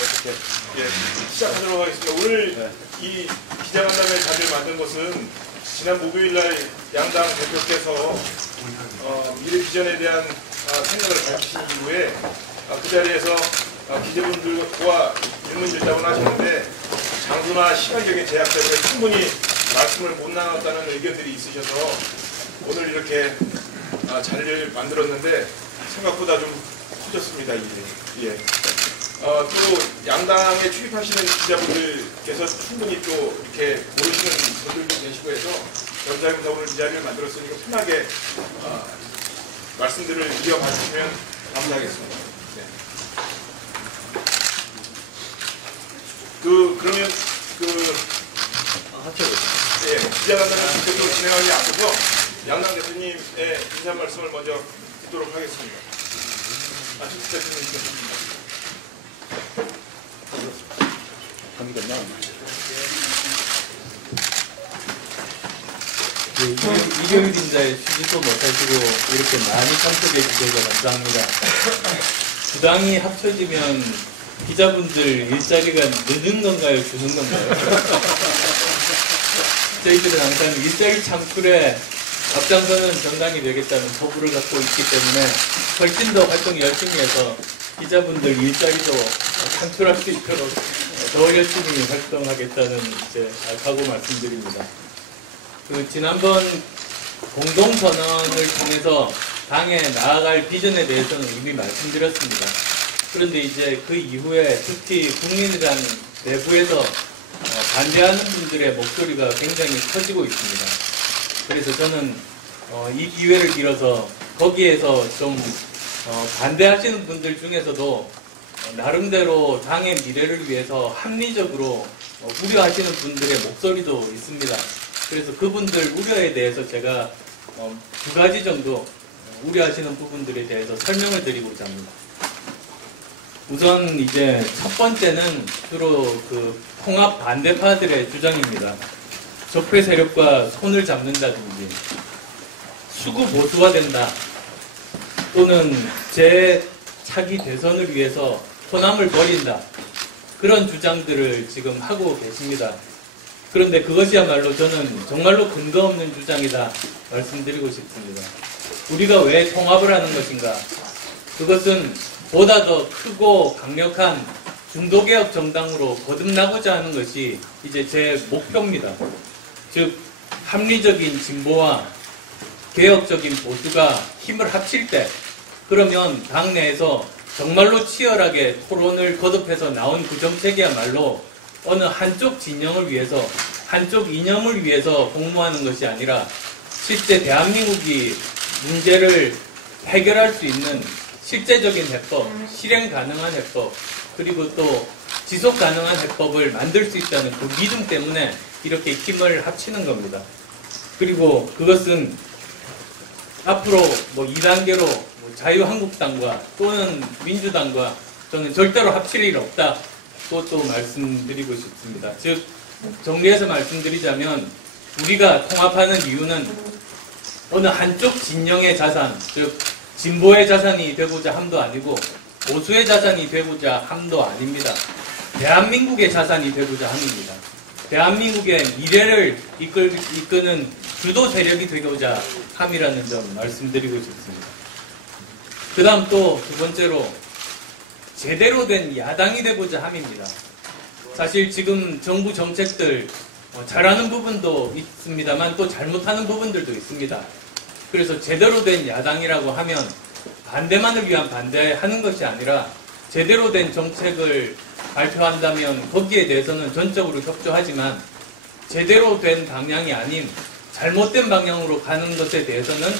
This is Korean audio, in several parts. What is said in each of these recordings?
어떻게 시작하도록 하겠습니다. 오늘 이 기자간담회 자리를 만든 것은 지난 목요일날 양당 대표께서 미래 비전에 대한 생각을 밝히신 이후에 그 자리에서 기자분들과 질문질답을 하셨는데 장소나 시간적인 제약 때문에 충분히 말씀을 못 나눴다는 의견들이 있으셔서 오늘 이렇게 자리를 만들었는데 생각보다 좀 커졌습니다. 이게. 또 양당에 출입하시는 기자분들께서 충분히 또 이렇게 모르시는 분들도 계시고 해서 전자입니다. 오늘 이 자리를 만들었으니까 편하게 말씀들을 이어가 주시면 감사하겠습니다. 네. 그러면 기자간담회 본격적으로 진행하기 앞서서 양당 대표님의 인사 말씀을 먼저 듣도록 하겠습니다. 주 대표님. 일요일인데 쉬지도 못하시고 이렇게 많이 참석해 주셔서 감사합니다. 주당이 합쳐지면 기자분들 일자리가 느는 건가요? 주는 건가요? 저희들은 항상 일자리 창출에 앞장서는 정당이 되겠다는 포부를 갖고 있기 때문에 훨씬 더 활동 열심히 해서 기자분들 일자리도 창출할 수 있도록 더 열심히 활동하겠다는 각오 말씀드립니다. 지난번 공동선언을 통해서 당에 나아갈 비전에 대해서는 이미 말씀드렸습니다. 그런데 이제 그 이후에 특히 국민의당 내부에서 반대하는 분들의 목소리가 굉장히 커지고 있습니다. 그래서 저는 이 기회를 빌어서 거기에서 좀 반대하시는 분들 중에서도 나름대로 당의 미래를 위해서 합리적으로 우려하시는 분들의 목소리도 있습니다. 그래서 그분들 우려에 대해서 제가 두 가지 정도 우려하시는 부분들에 대해서 설명을 드리고자 합니다. 우선 이제 첫 번째는 주로 통합 반대파들의 주장입니다. 적폐 세력과 손을 잡는다든지 수구 보수화된다 또는 재차기 대선을 위해서 호남을 버린다 그런 주장들을 지금 하고 계십니다. 그런데 그것이야말로 저는 정말로 근거 없는 주장이다 말씀드리고 싶습니다. 우리가 왜 통합을 하는 것인가? 그것은 보다 더 크고 강력한 중도개혁 정당으로 거듭나고자 하는 것이 이제 제 목표입니다. 즉 합리적인 진보와 개혁적인 보수가 힘을 합칠 때 그러면 당내에서 정말로 치열하게 토론을 거듭해서 나온 그 정책이야말로 어느 한쪽 진영을 위해서 한쪽 이념을 위해서 공모하는 것이 아니라 실제 대한민국이 문제를 해결할 수 있는 실제적인 해법, 실행 가능한 해법 그리고 또 지속 가능한 해법을 만들 수 있다는 그 믿음 때문에 이렇게 힘을 합치는 겁니다. 그리고 그것은 앞으로 2단계로 자유한국당과 또는 민주당과 저는 절대로 합칠 일 없다. 그것도 말씀드리고 싶습니다. 즉 정리해서 말씀드리자면 우리가 통합하는 이유는 어느 한쪽 진영의 자산, 즉 진보의 자산이 되고자 함도 아니고 보수의 자산이 되고자 함도 아닙니다. 대한민국의 자산이 되고자 함입니다. 대한민국의 미래를 이끄는 주도 세력이 되고자 함이라는 점 말씀드리고 싶습니다. 그 다음 또 두 번째로 제대로 된 야당이 되고자 함입니다. 사실 지금 정부 정책들 잘하는 부분도 있습니다만 또 잘못하는 부분들도 있습니다. 그래서 제대로 된 야당이라고 하면 반대만을 위한 반대하는 것이 아니라 제대로 된 정책을 발표한다면 거기에 대해서는 전적으로 협조하지만 제대로 된 방향이 아닌 잘못된 방향으로 가는 것에 대해서는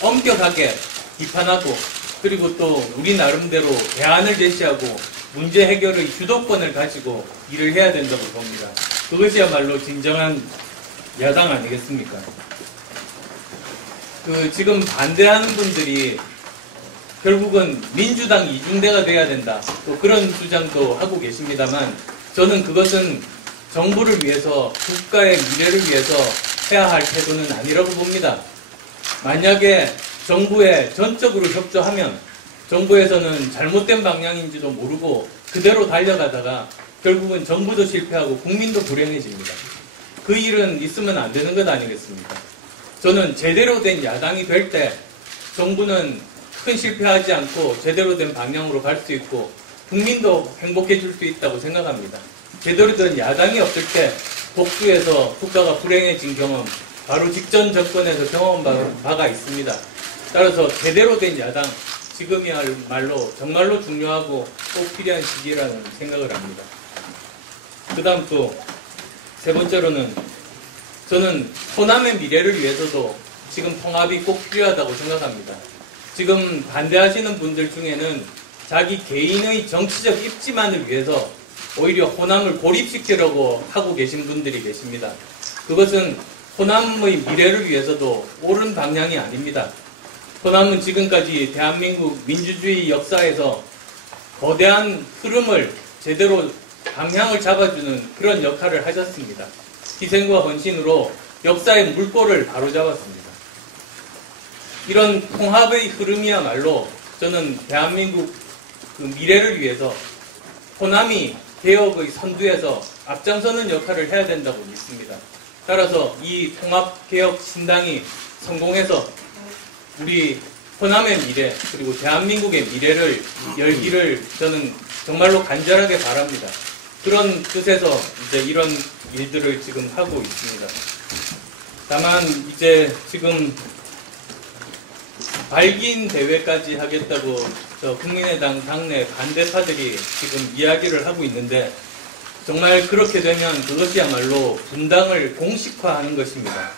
엄격하게 비판하고 그리고 또 우리 나름대로 대안을 제시하고 문제 해결의 주도권을 가지고 일을 해야 된다고 봅니다. 그것이야말로 진정한 야당 아니겠습니까? 지금 반대하는 분들이 결국은 민주당 이중대가 돼야 된다. 또 그런 주장도 하고 계십니다만 저는 그것은 정부를 위해서 국가의 미래를 위해서 해야 할 태도는 아니라고 봅니다. 만약에 정부에 전적으로 협조하면 정부에서는 잘못된 방향인지도 모르고 그대로 달려가다가 결국은 정부도 실패하고 국민도 불행해집니다. 그 일은 있으면 안 되는 것 아니겠습니까? 저는 제대로 된 야당이 될 때 정부는 큰 실패하지 않고 제대로 된 방향으로 갈 수 있고 국민도 행복해질 수 있다고 생각합니다. 제대로 된 야당이 없을 때 복수에서 국가가 불행해진 경험, 바로 직전 정권에서 경험한 바가 있습니다. 따라서 제대로 된 야당, 지금이야말로 정말로 중요하고 꼭 필요한 시기라는 생각을 합니다. 그 다음 또 세 번째로는 저는 호남의 미래를 위해서도 지금 통합이 꼭 필요하다고 생각합니다. 지금 반대하시는 분들 중에는 자기 개인의 정치적 입지만을 위해서 오히려 호남을 고립시키려고 하고 계신 분들이 계십니다. 그것은 호남의 미래를 위해서도 옳은 방향이 아닙니다. 호남은 지금까지 대한민국 민주주의 역사에서 거대한 흐름을 제대로 방향을 잡아주는 그런 역할을 하셨습니다. 희생과 헌신으로 역사의 물꼬를 바로잡았습니다. 이런 통합의 흐름이야말로 저는 대한민국 그 미래를 위해서 호남이 개혁의 선두에서 앞장서는 역할을 해야 된다고 믿습니다. 따라서 이 통합개혁 신당이 성공해서 우리 호남의 미래 그리고 대한민국의 미래를 열기를 저는 정말로 간절하게 바랍니다. 그런 뜻에서 이제 이런 일들을 지금 하고 있습니다. 다만 이제 지금 발기인 대회까지 하겠다고 국민의당 당내 반대파들이 지금 이야기를 하고 있는데 정말 그렇게 되면 그것이야말로 분당을 공식화하는 것입니다.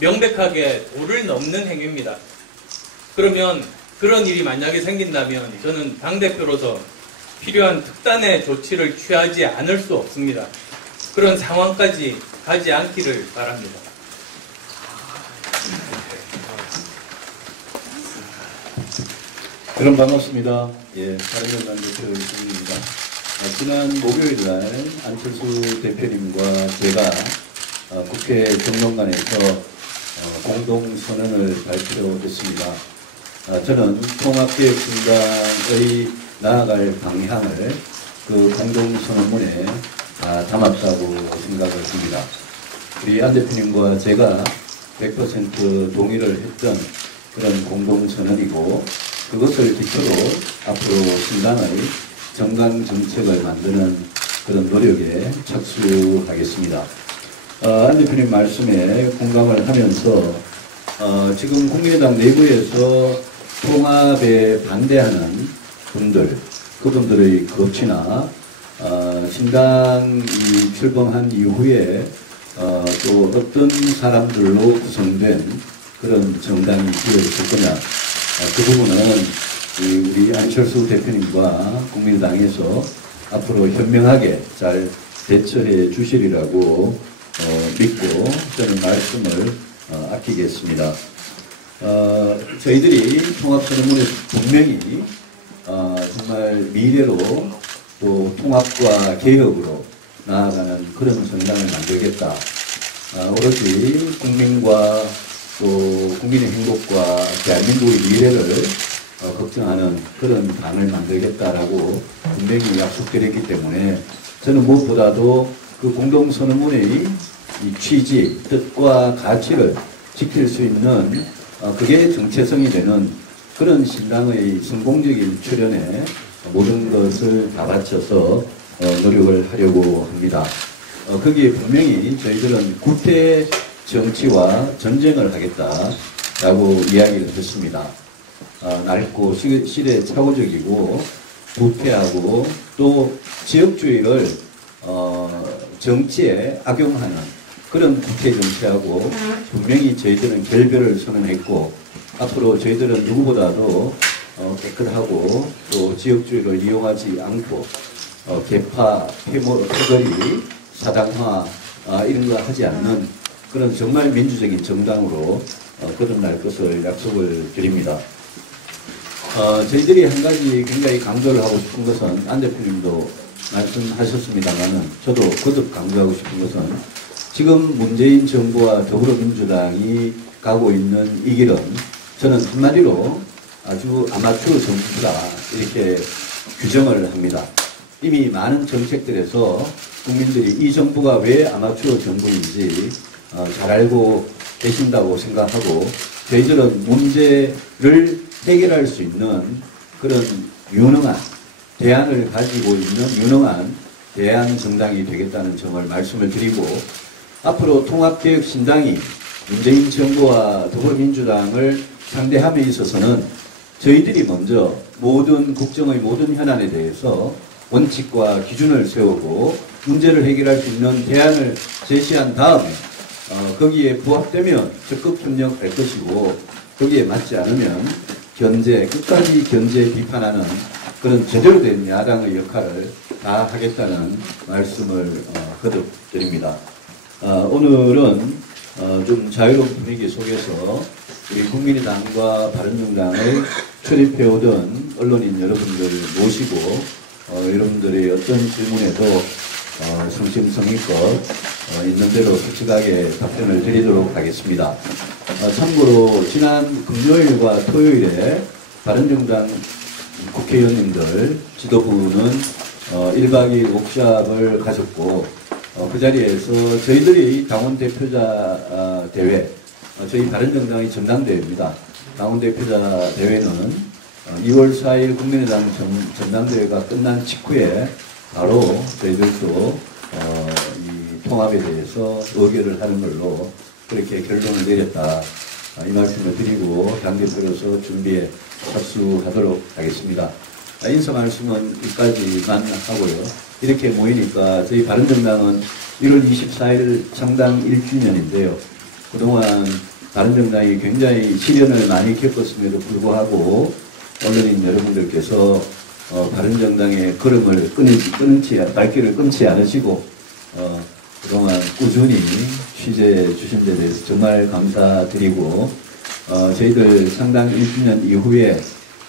명백하게 도를 넘는 행위입니다. 그러면 그런 일이 만약에 생긴다면 저는 당대표로서 필요한 특단의 조치를 취하지 않을 수 없습니다. 그런 상황까지 가지 않기를 바랍니다. 여러분 반갑습니다. 예, 바른정당 대표 이승민입니다. 지난 목요일날 안철수 대표님과 제가 국회 정론관에서 공동선언을 발표했습니다. 저는 통합개혁신당의 나아갈 방향을 그 공동선언문에 담았다고 생각을 합니다. 우리 안 대표님과 제가 100% 동의를 했던 그런 공동선언이고 그것을 기초로 앞으로 신당의 정강 정책을 만드는 그런 노력에 착수하겠습니다. 안 대표님 말씀에 공감을 하면서 지금 국민의당 내부에서 통합에 반대하는 분들, 그분들의 겁치나 신당이 출범한 이후에 또 어떤 사람들로 구성된 그런 정당이 되어있을 거냐, 그 부분은 우리 안철수 대표님과 국민의당에서 앞으로 현명하게 잘 대처해 주시리라고 믿고 저는 말씀을 아끼겠습니다. 저희들이 통합선언문에서 분명히 정말 미래로 또 통합과 개혁으로 나아가는 그런 정당을 만들겠다. 오로지 국민과 또 국민의 행복과 대한민국의 미래를 걱정하는 그런 당을 만들겠다라고 분명히 약속드렸기 때문에 저는 무엇보다도 그 공동선언문의 이 취지, 뜻과 가치를 지킬 수 있는 그게 정체성이 되는 그런 신당의 성공적인 출현에 모든 것을 다 바쳐서 노력을 하려고 합니다. 거기에 분명히 저희들은 구태 정치와 전쟁을 하겠다라고 이야기를 했습니다. 낡고 시대착오적이고 부패하고 또 지역주의를 정치에 악용하는 그런 국회 정치하고 분명히 저희들은 결별을 선언했고 앞으로 저희들은 누구보다도 깨끗하고 또 지역주의를 이용하지 않고 개파, 패거리, 사당화 이런 거 하지 않는 그런 정말 민주적인 정당으로 거듭날 것을 약속을 드립니다. 저희들이 한 가지 굉장히 강조를 하고 싶은 것은 안 대표님도 말씀하셨습니다만은 저도 거듭 강조하고 싶은 것은 지금 문재인 정부와 더불어민주당이 가고 있는 이 길은 저는 한마디로 아주 아마추어 정부다 이렇게 규정을 합니다. 이미 많은 정책들에서 국민들이 이 정부가 왜 아마추어 정부인지 잘 알고 계신다고 생각하고 저희들은 문제를 해결할 수 있는 그런 유능한 대안을 가지고 있는 유능한 대안 정당이 되겠다는 점을 말씀을 드리고 앞으로 통합개혁신당이 문재인 정부와 더불어민주당을 상대함에 있어서는 저희들이 먼저 모든 국정의 모든 현안에 대해서 원칙과 기준을 세우고 문제를 해결할 수 있는 대안을 제시한 다음에 거기에 부합되면 적극 협력할 것이고 거기에 맞지 않으면 끝까지 견제 비판하는 그런 제대로 된 야당의 역할을 다 하겠다는 말씀을 거듭 드립니다. 오늘은 좀 자유로운 분위기 속에서 우리 국민의당과 바른정당을 출입해오던 언론인 여러분들 모시고 여러분들의 어떤 질문에도 성심성의껏 있는 대로 솔직하게 답변을 드리도록 하겠습니다. 참고로 지난 금요일과 토요일에 바른정당 국회의원님들 지도부는 1박 2일 옥샵을 가졌고 그 자리에서 저희들이 당원 대표자 대회, 저희 바른정당의 전당대회입니다. 당원 대표자 대회는 2월 4일 국민의당 전당대회가 끝난 직후에 바로 저희들도 이 통합에 대해서 의결을 하는 걸로 그렇게 결론을 내렸다. 이 말씀을 드리고 당대표로서 준비에 착수하도록 하겠습니다. 인사 말씀은 여기까지만 하고요. 이렇게 모이니까 저희 바른정당은 1월 24일 창당 1주년인데요. 그동안 바른정당이 굉장히 시련을 많이 겪었음에도 불구하고 언론인 여러분들께서 바른정당의 걸음을 발길을 끊지 않으시고 그동안 꾸준히 취재해 주신 데 대해서 정말 감사드리고 저희들 창당 1주년 이후에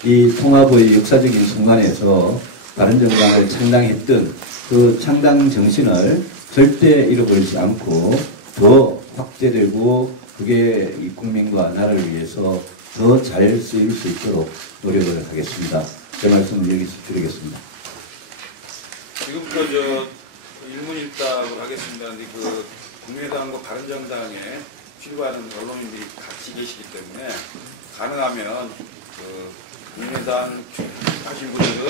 이 통합의 역사적인 순간에서 바른정당을 창당했던 그 창당 정신을 절대 잃어버리지 않고 더 확대되고 그게 이 국민과 나라를 위해서 더 잘 쓰일 수 있도록 노력을 하겠습니다. 제 말씀을 여기서 드리겠습니다. 지금부터 일문일답을 하겠습니다. 그 국민의당과 바른정당에 출마하는 언론인들이 같이 계시기 때문에 가능하면 국민의당 하신 분들은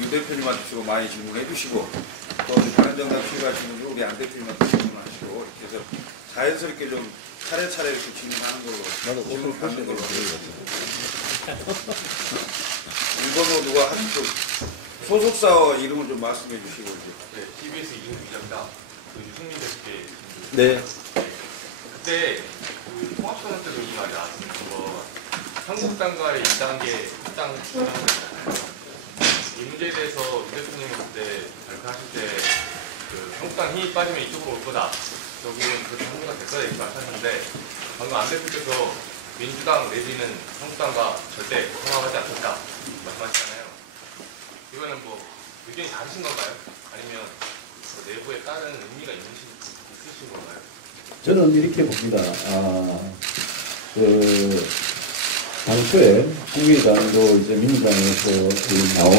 유 대표님한테 주로 많이 질문해 주시고 또 바른정당 출마하신 분들은 우리 안 대표님한테 질문하시고 이렇게 해서 자연스럽게 좀 차례차례 이렇게 질문하는 걸로 질문 받는 걸로 일본어 누가 하시죠? 소속사 이름을 좀 말씀해 주시고 네, TBS 이승훈 기자입니다. 유승민 대표께 네. 그때 통합선언 때도 이 말이 나왔습니다. 한국당과의 2단계 합당 추진하는 거잖아요. 이 문제에 대해서 유 대표님이 그때 발표하실 때 한국당 힘이 빠지면 이쪽으로 올 거다. 여기는 그렇게 한국당 될 거다 이렇게 말하셨는데 방금 안 대표께서 민주당 내지는 한국당과 절대 통합하지 않겠다 말씀하셨잖아요. 이거는 의견이 다르신 건가요? 아니면 내부에 다른 의미가 있으신 건가요? 저는 이렇게 봅니다. 당초에 국민의당도 이제 민주당에서 나온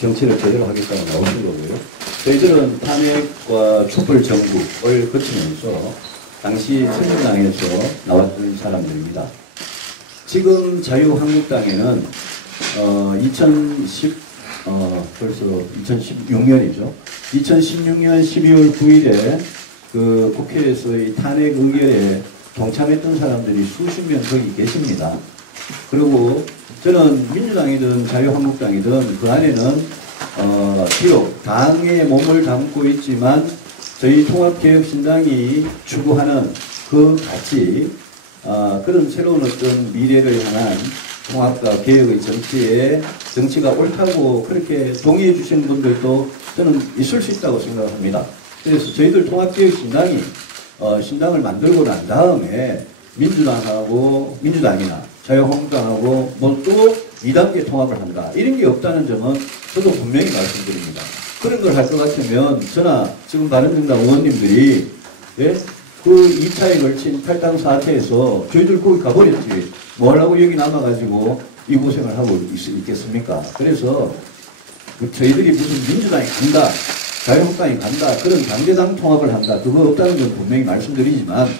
정치를 제대로 하겠다고 나오신 거고요. 저희들은 탄핵과 촛불 정국을 거치면서 당시 민주당에서 나왔던 사람들입니다. 지금 자유한국당에는 벌써 2016년이죠. 2016년 12월 9일에 그 국회에서의 탄핵 의결에 동참했던 사람들이 수십 명 거기 계십니다. 그리고 저는 민주당이든 자유한국당이든 그 안에는 비록 당에 몸을 담고 있지만 저희 통합개혁신당이 추구하는 그 가치, 그런 새로운 어떤 미래를 향한 통합과 개혁의 정치가 옳다고 그렇게 동의해 주시는 분들도 저는 있을 수 있다고 생각합니다. 그래서 저희들 통합개혁신당이 신당을 만들고 난 다음에 민주당이나 자유한국당하고 또 2단계 통합을 한다. 이런 게 없다는 점은 저도 분명히 말씀드립니다. 그런 걸 할 것 같으면 저나 지금 바른정당 의원님들이 그 2차에 걸친 탈당 사태에서 저희들 거기 가버렸지. 뭐 하려고 여기 남아가지고 이 고생을 하고 있겠습니까? 그래서 저희들이 무슨 민주당이 간다, 자유한국당이 간다, 그런 강제당 통합을 한다, 그거 없다는 건 분명히 말씀드리지만,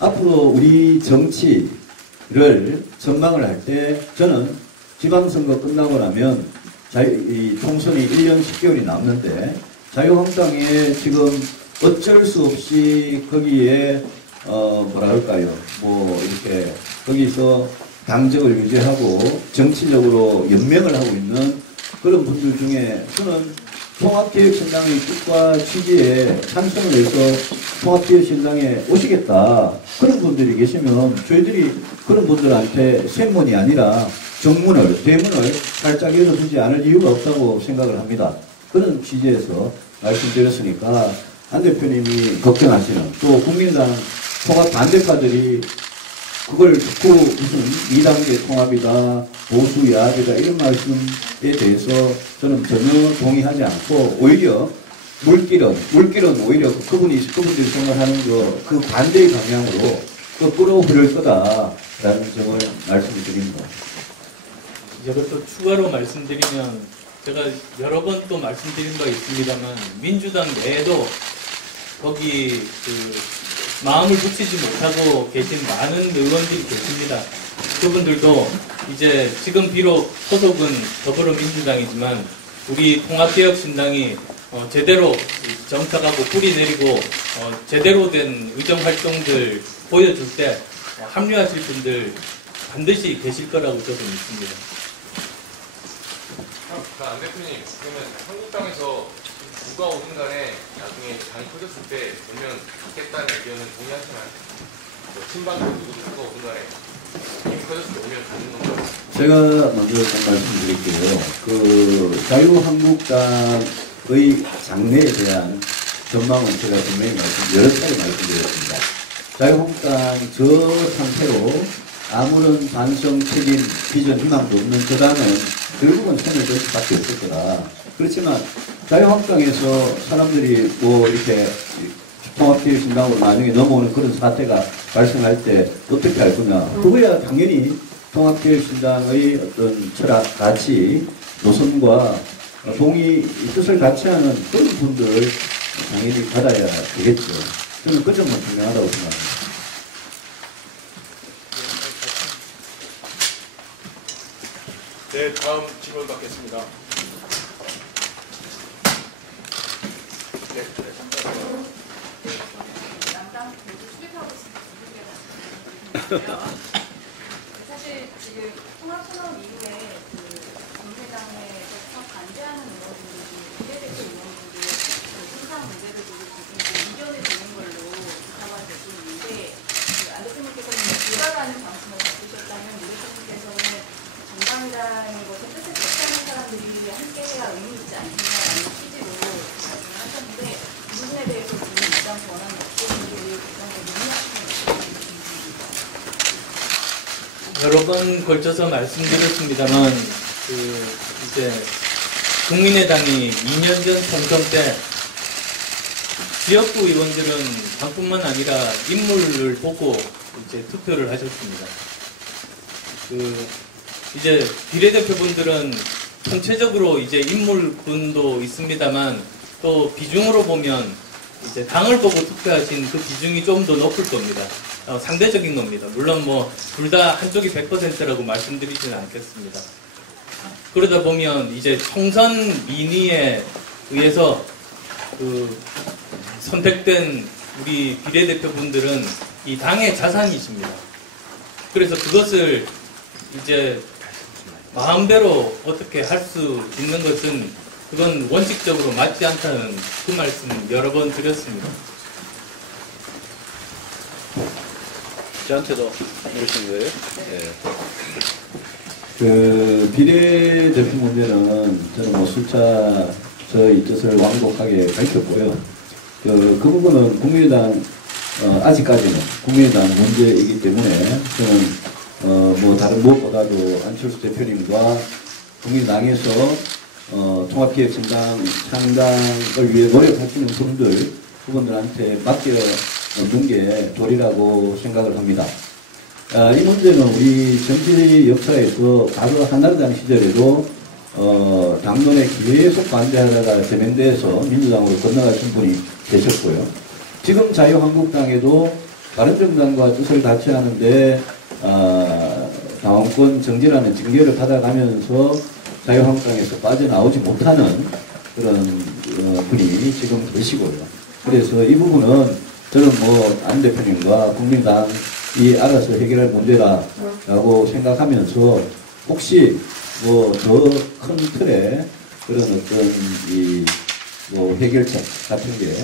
앞으로 우리 정치를 전망을 할 때 저는 지방선거 끝나고 나면 이 총선이 1년 10개월이 남는데 자유한국당에 지금 어쩔 수 없이 거기에 뭐라 할까요? 뭐 이렇게 거기서 당적을 유지하고 정치적으로 연맹을 하고 있는 그런 분들 중에 저는 통합개혁신당의 뜻과 취지에 찬성을 해서 통합개혁신당에 오시겠다. 그런 분들이 계시면 저희들이 그런 분들한테 샘문이 아니라 정문을, 대문을 살짝 열어두지 않을 이유가 없다고 생각을 합니다. 그런 취지에서 말씀드렸으니까 안 대표님이 걱정하시는 또 국민의당 통합 반대파들이 그걸 듣고 무슨 2단계 통합이다, 보수 야합이다 이런 말씀에 대해서 저는 전혀 동의하지 않고 오히려 물길은 오히려 그분들이 생각하는 그 반대의 방향으로 거꾸로 흐를 거다라는 점을 말씀을 드립니다. 이것도 추가로 말씀드리면 제가 여러 번 또 말씀드린 바 있습니다만 민주당 내에도 거기 마음을 붙이지 못하고 계신 많은 의원들이 계십니다. 그분들도 이제 지금 비록 소속은 더불어민주당이지만 우리 통합개혁신당이 제대로 정착하고 뿌리 내리고 제대로 된 의정활동들 보여줄 때 합류하실 분들 반드시 계실 거라고 저도 믿습니다. 안 대표님, 그러면 한국당에서 누가 오든 간에 나중에 당이 커졌을 때 보면 좋겠다는 의견은 동의하시나요? 뭐 친박도 누가 오든 간에 이미 커졌을 때 오면 좋는 건가요? 제가 먼저 좀 말씀드릴게요. 자유한국당의 장래에 대한 전망은 제가 분명히 여러 차례 말씀드렸습니다. 자유한국당 저 상태로 아무런 반성, 책임, 비전, 희망도 없는 저 당은 결국은 손을 들 수밖에 없을 거다. 그렇지만 자유한국당에서 사람들이 뭐 이렇게 통합개혁신당으로 나중에 넘어오는 그런 사태가 발생할 때 어떻게 할 거냐. 그거야 당연히 통합개혁신당의 어떤 철학, 가치, 노선과 뜻을 같이 하는 그런 분들 당연히 받아야 되겠죠. 저는 그 점만 분명하다고 생각합니다. 네, 다음 질문 받겠습니다. 네. 양당 모두 출입하고 있습니다. 사실 지금 통합선언 이후에 국민의당에서 반대하는 의원들이 비례대표 의원들이 신상 문제를 두고 지금 이견을 두는 걸로 조사가 되고 있는데 안 대표님께서는 불가라는 방침을 바꾸셨다면 우 대표님께서는 정당이라는 것을 뜻을 뜻하는 사람들이 함께해야 의미 있지 않느냐라는 취지로 말씀을 하셨는데 이 부분에 대해서 지금 일단 권한이 없으신지 그런 걸 논의하시는 여러 번 걸쳐서 말씀드렸습니다만 이제 국민의당이 2년 전 총선 때 지역구 의원들은 당뿐만 아니라 인물을 보고 이제 투표를 하셨습니다. 이제 비례대표분들은 전체적으로 이제 인물분도 있습니다만 또 비중으로 보면 이제 당을 보고 투표하신 그 비중이 좀 더 높을 겁니다. 상대적인 겁니다. 물론 뭐 둘 다 한쪽이 100%라고 말씀드리지는 않겠습니다. 그러다 보면 이제 총선 민의에 의해서 선택된 우리 비례대표분들은 이 당의 자산이십니다. 그래서 그것을 이제 마음대로 어떻게 할 수 있는 것은 그건 원칙적으로 맞지 않다는 그 말씀 여러 번 드렸습니다. 저한테도 물으신 거예요? 네. 비례대표 문제는 저는 뭐 수차 저의 뜻을 완곡하게 밝혔고요. 그 부분은 국민의당 아직까지는 국민의당 문제이기 때문에 저는 뭐 다른 무엇보다도 안철수 대표님과 국민당에서 통합개혁신당 창당을 위해 노력하시는 그분들한테 맡겨놓는 게 도리라고 생각을 합니다. 이 문제는 우리 정치 역사에서 바로 한나라당 시절에도 당론에 계속 반대하다가 제명돼서 민주당으로 건너가신 분이 계셨고요. 지금 자유한국당에도 바른정당과 뜻을 같이 하는데 당원권 정지라는 징계를 받아가면서 자유한국당에서 빠져나오지 못하는 그런 분이 지금 계시고요. 그래서 이 부분은 저는 뭐 안 대표님과 국민당이 알아서 해결할 문제다라고 생각하면서 혹시 뭐 더 큰 틀에 그런 어떤 이 뭐 해결책 같은 게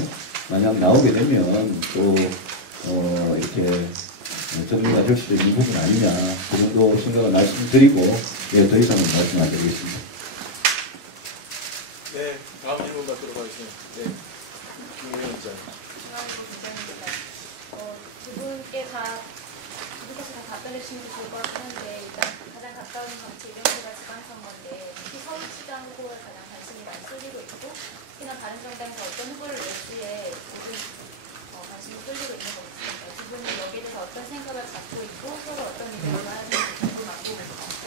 만약 나오게 되면 또 이렇게 정리가 될 수 있는 부분 아니냐 그 정도 생각을 말씀드리고 더 이상은 말씀 안 드리겠습니다. 네, 다음 질문 받도록 하겠습니다. 네, 김위원장. 중앙일보 기자입니다. 두 분께서 다 답변해 주시면 좋을 것 같긴 한데 일단 가장 가까운 정치 이명수가 지방선거인데 특히 서울시장 후보가 가장 관심이 많이 쏠리고 있고 특히나 바른정당에서 어떤 후보를 낼지에 모든 관심이 쏠리고 있는 것 같습니다. 두 분은 여기에 대해서 어떤 생각을 갖고 있고 서로 어떤 의견을 하는지 궁금하고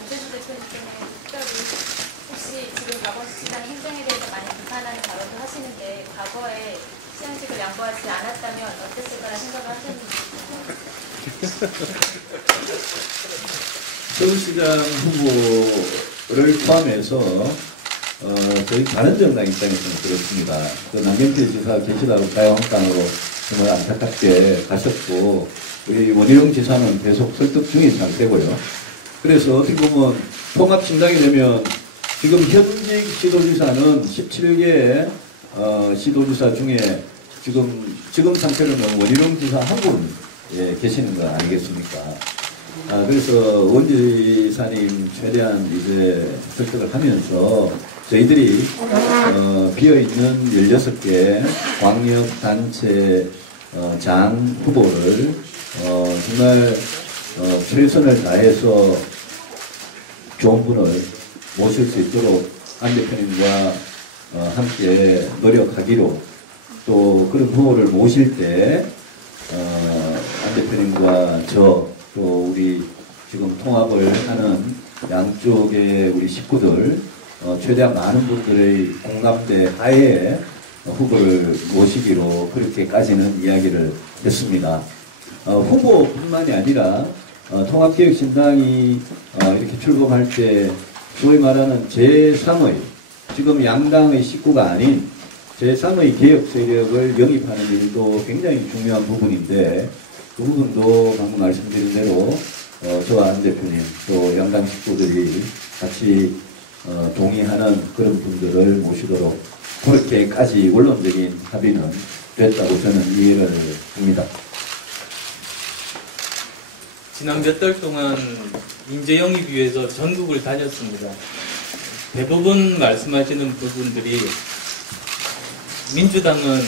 안철수 대표님께는 특별히 혹시 지금 과거시장 행정에 대해서 많이 비판하는 발언도 하시는데 과거에 시장직을 양보하지 않았다면 어땠을까라는 생각을 하셨는지 서울시장 후보를 포함해서 저희 바른정당 입장에서는 그렇습니다. 그 남경필 지사 계시다고 자유한국당으로 정말 안타깝게 가셨고 우리 원희룡 지사는 계속 설득 중인 상태고요. 그래서 어떻게 보면 통합신당이 되면 지금 현직 시도지사는 17개 시도지사 중에 지금 상태로는 원희룡 지사 한 분 계시는 거 아니겠습니까? 그래서 원 지사님 최대한 이제 설득을 하면서 저희들이 비어있는 16개 광역단체 장 후보를 정말 최선을 다해서 좋은 분을 모실 수 있도록 안 대표님과 함께 노력하기로 또 그런 후보를 모실 때 안 대표님과 저 또 우리 지금 통합을 하는 양쪽의 우리 식구들 최대한 많은 분들의 공감대 하에 후보를 모시기로 그렇게까지는 이야기를 했습니다. 후보뿐만이 아니라 통합개혁신당이 이렇게 출범할 때 소위 말하는 제3의 지금 양당의 식구가 아닌 제3의 개혁 세력을 영입하는 일도 굉장히 중요한 부분인데 그 부분도 방금 말씀드린 대로 저와 안 대표님 또 양당 식구들이 같이 동의하는 그런 분들을 모시도록 그렇게까지 원론적인 합의는 됐다고 저는 이해를 합니다. 지난 몇 달 동안 인재 영입 위해서 전국을 다녔습니다. 대부분 말씀하시는 부분들이 민주당은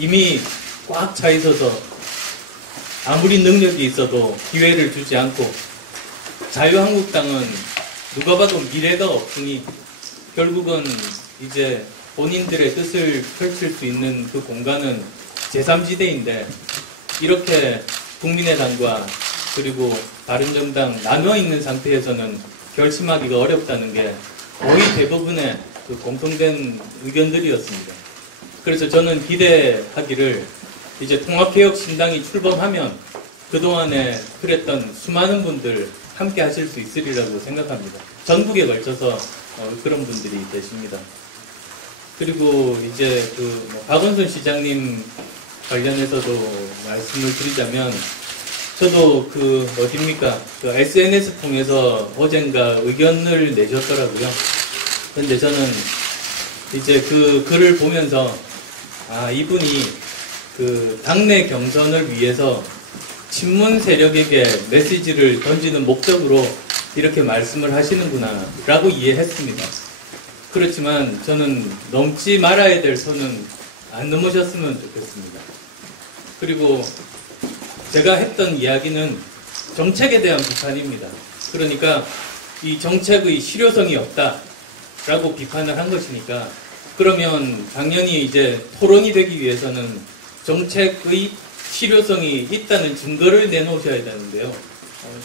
이미 꽉 차 있어서 아무리 능력이 있어도 기회를 주지 않고 자유한국당은 누가 봐도 미래가 없으니 결국은 이제 본인들의 뜻을 펼칠 수 있는 그 공간은 제3지대인데 이렇게 국민의당과 그리고 바른정당 나눠 있는 상태에서는 결심하기가 어렵다는 게 거의 대부분의 그 공통된 의견들이었습니다. 그래서 저는 기대하기를 이제 통합개혁신당이 출범하면 그동안에 그랬던 수많은 분들 함께 하실 수 있으리라고 생각합니다. 전국에 걸쳐서 그런 분들이 계십니다. 그리고 이제 박원순 시장님 관련해서도 말씀을 드리자면 저도 SNS 통해서 어젠가 의견을 내셨더라고요. 근데 저는 이제 그 글을 보면서 이분이 당내 경선을 위해서 친문 세력에게 메시지를 던지는 목적으로 이렇게 말씀을 하시는구나 라고 이해했습니다. 그렇지만 저는 넘지 말아야 될 선은 안 넘으셨으면 좋겠습니다. 그리고 제가 했던 이야기는 정책에 대한 비판입니다. 그러니까 이 정책의 실효성이 없다라고 비판을 한 것이니까 그러면 당연히 이제 토론이 되기 위해서는 정책의 실효성이 있다는 증거를 내놓으셔야 되는데요.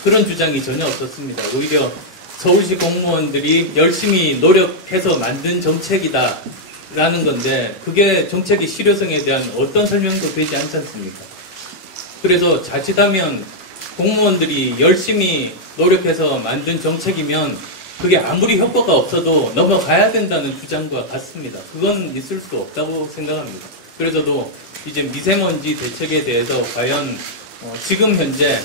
그런 주장이 전혀 없었습니다. 오히려 서울시 공무원들이 열심히 노력해서 만든 정책이다라는 건데 그게 정책의 실효성에 대한 어떤 설명도 되지 않지 않습니까? 그래서 자칫하면 공무원들이 열심히 노력해서 만든 정책이면 그게 아무리 효과가 없어도 넘어가야 된다는 주장과 같습니다. 그건 있을 수 없다고 생각합니다. 그래서도 이제 미세먼지 대책에 대해서 과연 지금 현재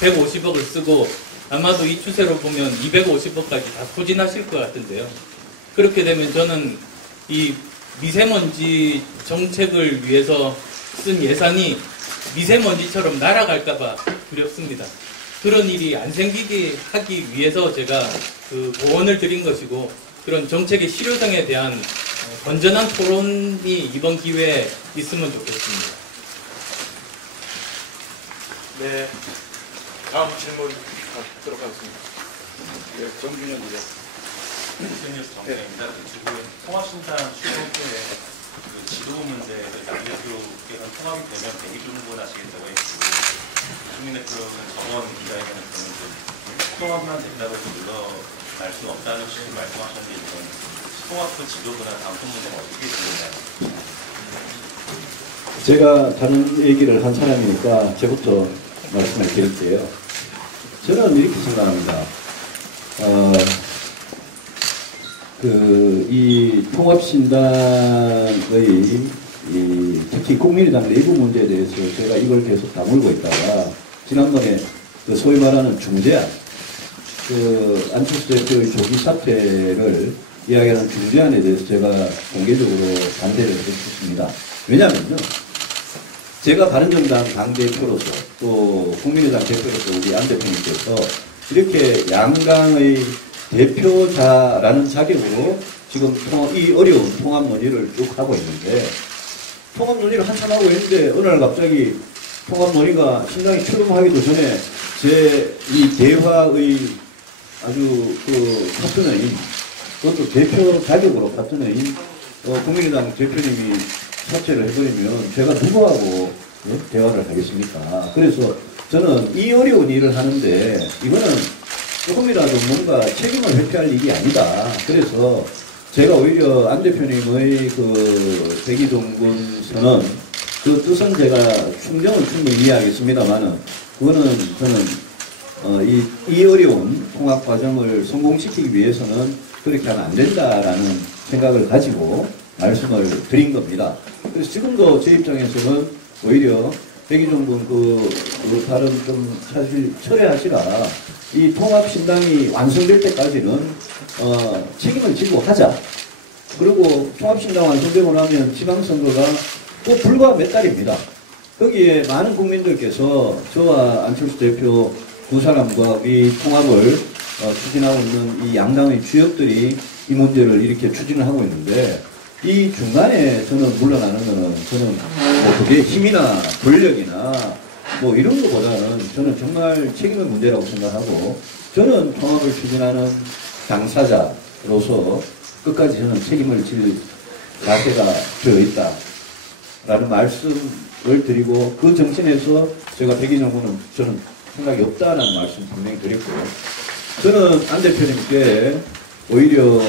150억을 쓰고 아마도 이 추세로 보면 250억까지 다 소진하실 것 같은데요. 그렇게 되면 저는 이 미세먼지 정책을 위해서 쓴 예산이 미세먼지처럼 날아갈까봐 두렵습니다. 그런 일이 안 생기게 하기 위해서 제가 그 고언을 드린 것이고 그런 정책의 실효성에 대한 건전한 토론이 이번 기회에 있으면 좋겠습니다. 네. 다음 질문 받도록 하겠습니다. 네, 정준현 기자. 뉴스 정리입니다. 지금 통합신당 추경 후에 그 지도 문제에 양 대표께서 통합이 되면 대기존분 하시겠다고 했고 국민 대표는 저번 기자회견에서는 좀 통합만 된다고 해서 물러날 수는 없다는 식으로 말씀하셨는데 이건 통합 후 지도부나 다음 문제가 어떻게 되느냐. 제가 다른 얘기를 한 사람이니까 저부터 말씀을 드릴게요. 저는 이렇게 생각합니다. 이 통합신당의 특히 국민의당 내부 문제에 대해서 제가 이걸 계속 다물고 있다가 지난번에 그 소위 말하는 중재안, 그 안철수 대표의 조기 사퇴를 이야기하는 중재안에 대해서 제가 공개적으로 반대를 했습니다. 왜냐하면요, 제가 바른정당 당대표로서 또 국민의당 대표로서 우리 안 대표님께서 이렇게 양당의 대표자라는 자격으로 지금 이 어려운 통합 논의를 쭉 하고 있는데 통합 논의를 한참 하고 있는데 어느 날 갑자기 통합 논의가 신당이 출범하기도 전에 제 이 대화의 아주 그 파트너인 그것도 대표 자격으로 파트너인 국민의당 대표님이 사퇴를 해버리면 제가 누구하고 대화를 하겠습니까? 그래서 저는 이 어려운 일을 하는데 이거는 조금이라도 뭔가 책임을 회피할 일이 아니다. 그래서 제가 오히려 안 대표님의 그 대기동군 선언 그 뜻은 제가 충정은 충분히 이해하겠습니다만은 그거는 저는 이 어려운 통합 과정을 성공시키기 위해서는 그렇게 하면 안 된다라는 생각을 가지고 말씀을 드린 겁니다. 그래서 지금도 제 입장에서는 오히려 대기종군 그 다른 좀 사실 철회하시라 이 통합신당이 완성될 때까지는 책임을 지고 하자. 그리고 통합신당 완성되고 나면 지방선거가 또 불과 몇 달입니다. 거기에 많은 국민들께서 저와 안철수 대표 두 사람과 이 통합을 추진하고 있는 이 양당의 주역들이 이 문제를 이렇게 추진을 하고 있는데 이 중간에 저는 물러나는 거는 저는 뭐 그게 힘이나 권력이나 뭐 이런 것보다는 저는 정말 책임의 문제라고 생각하고 저는 통합을 추진하는 당사자로서 끝까지 저는 책임을 질 자세가 되어 있다라는 말씀을 드리고 그 정신에서 제가 백의정부는 저는 생각이 없다라는 말씀 분명히 드렸고요. 저는 안 대표님께 오히려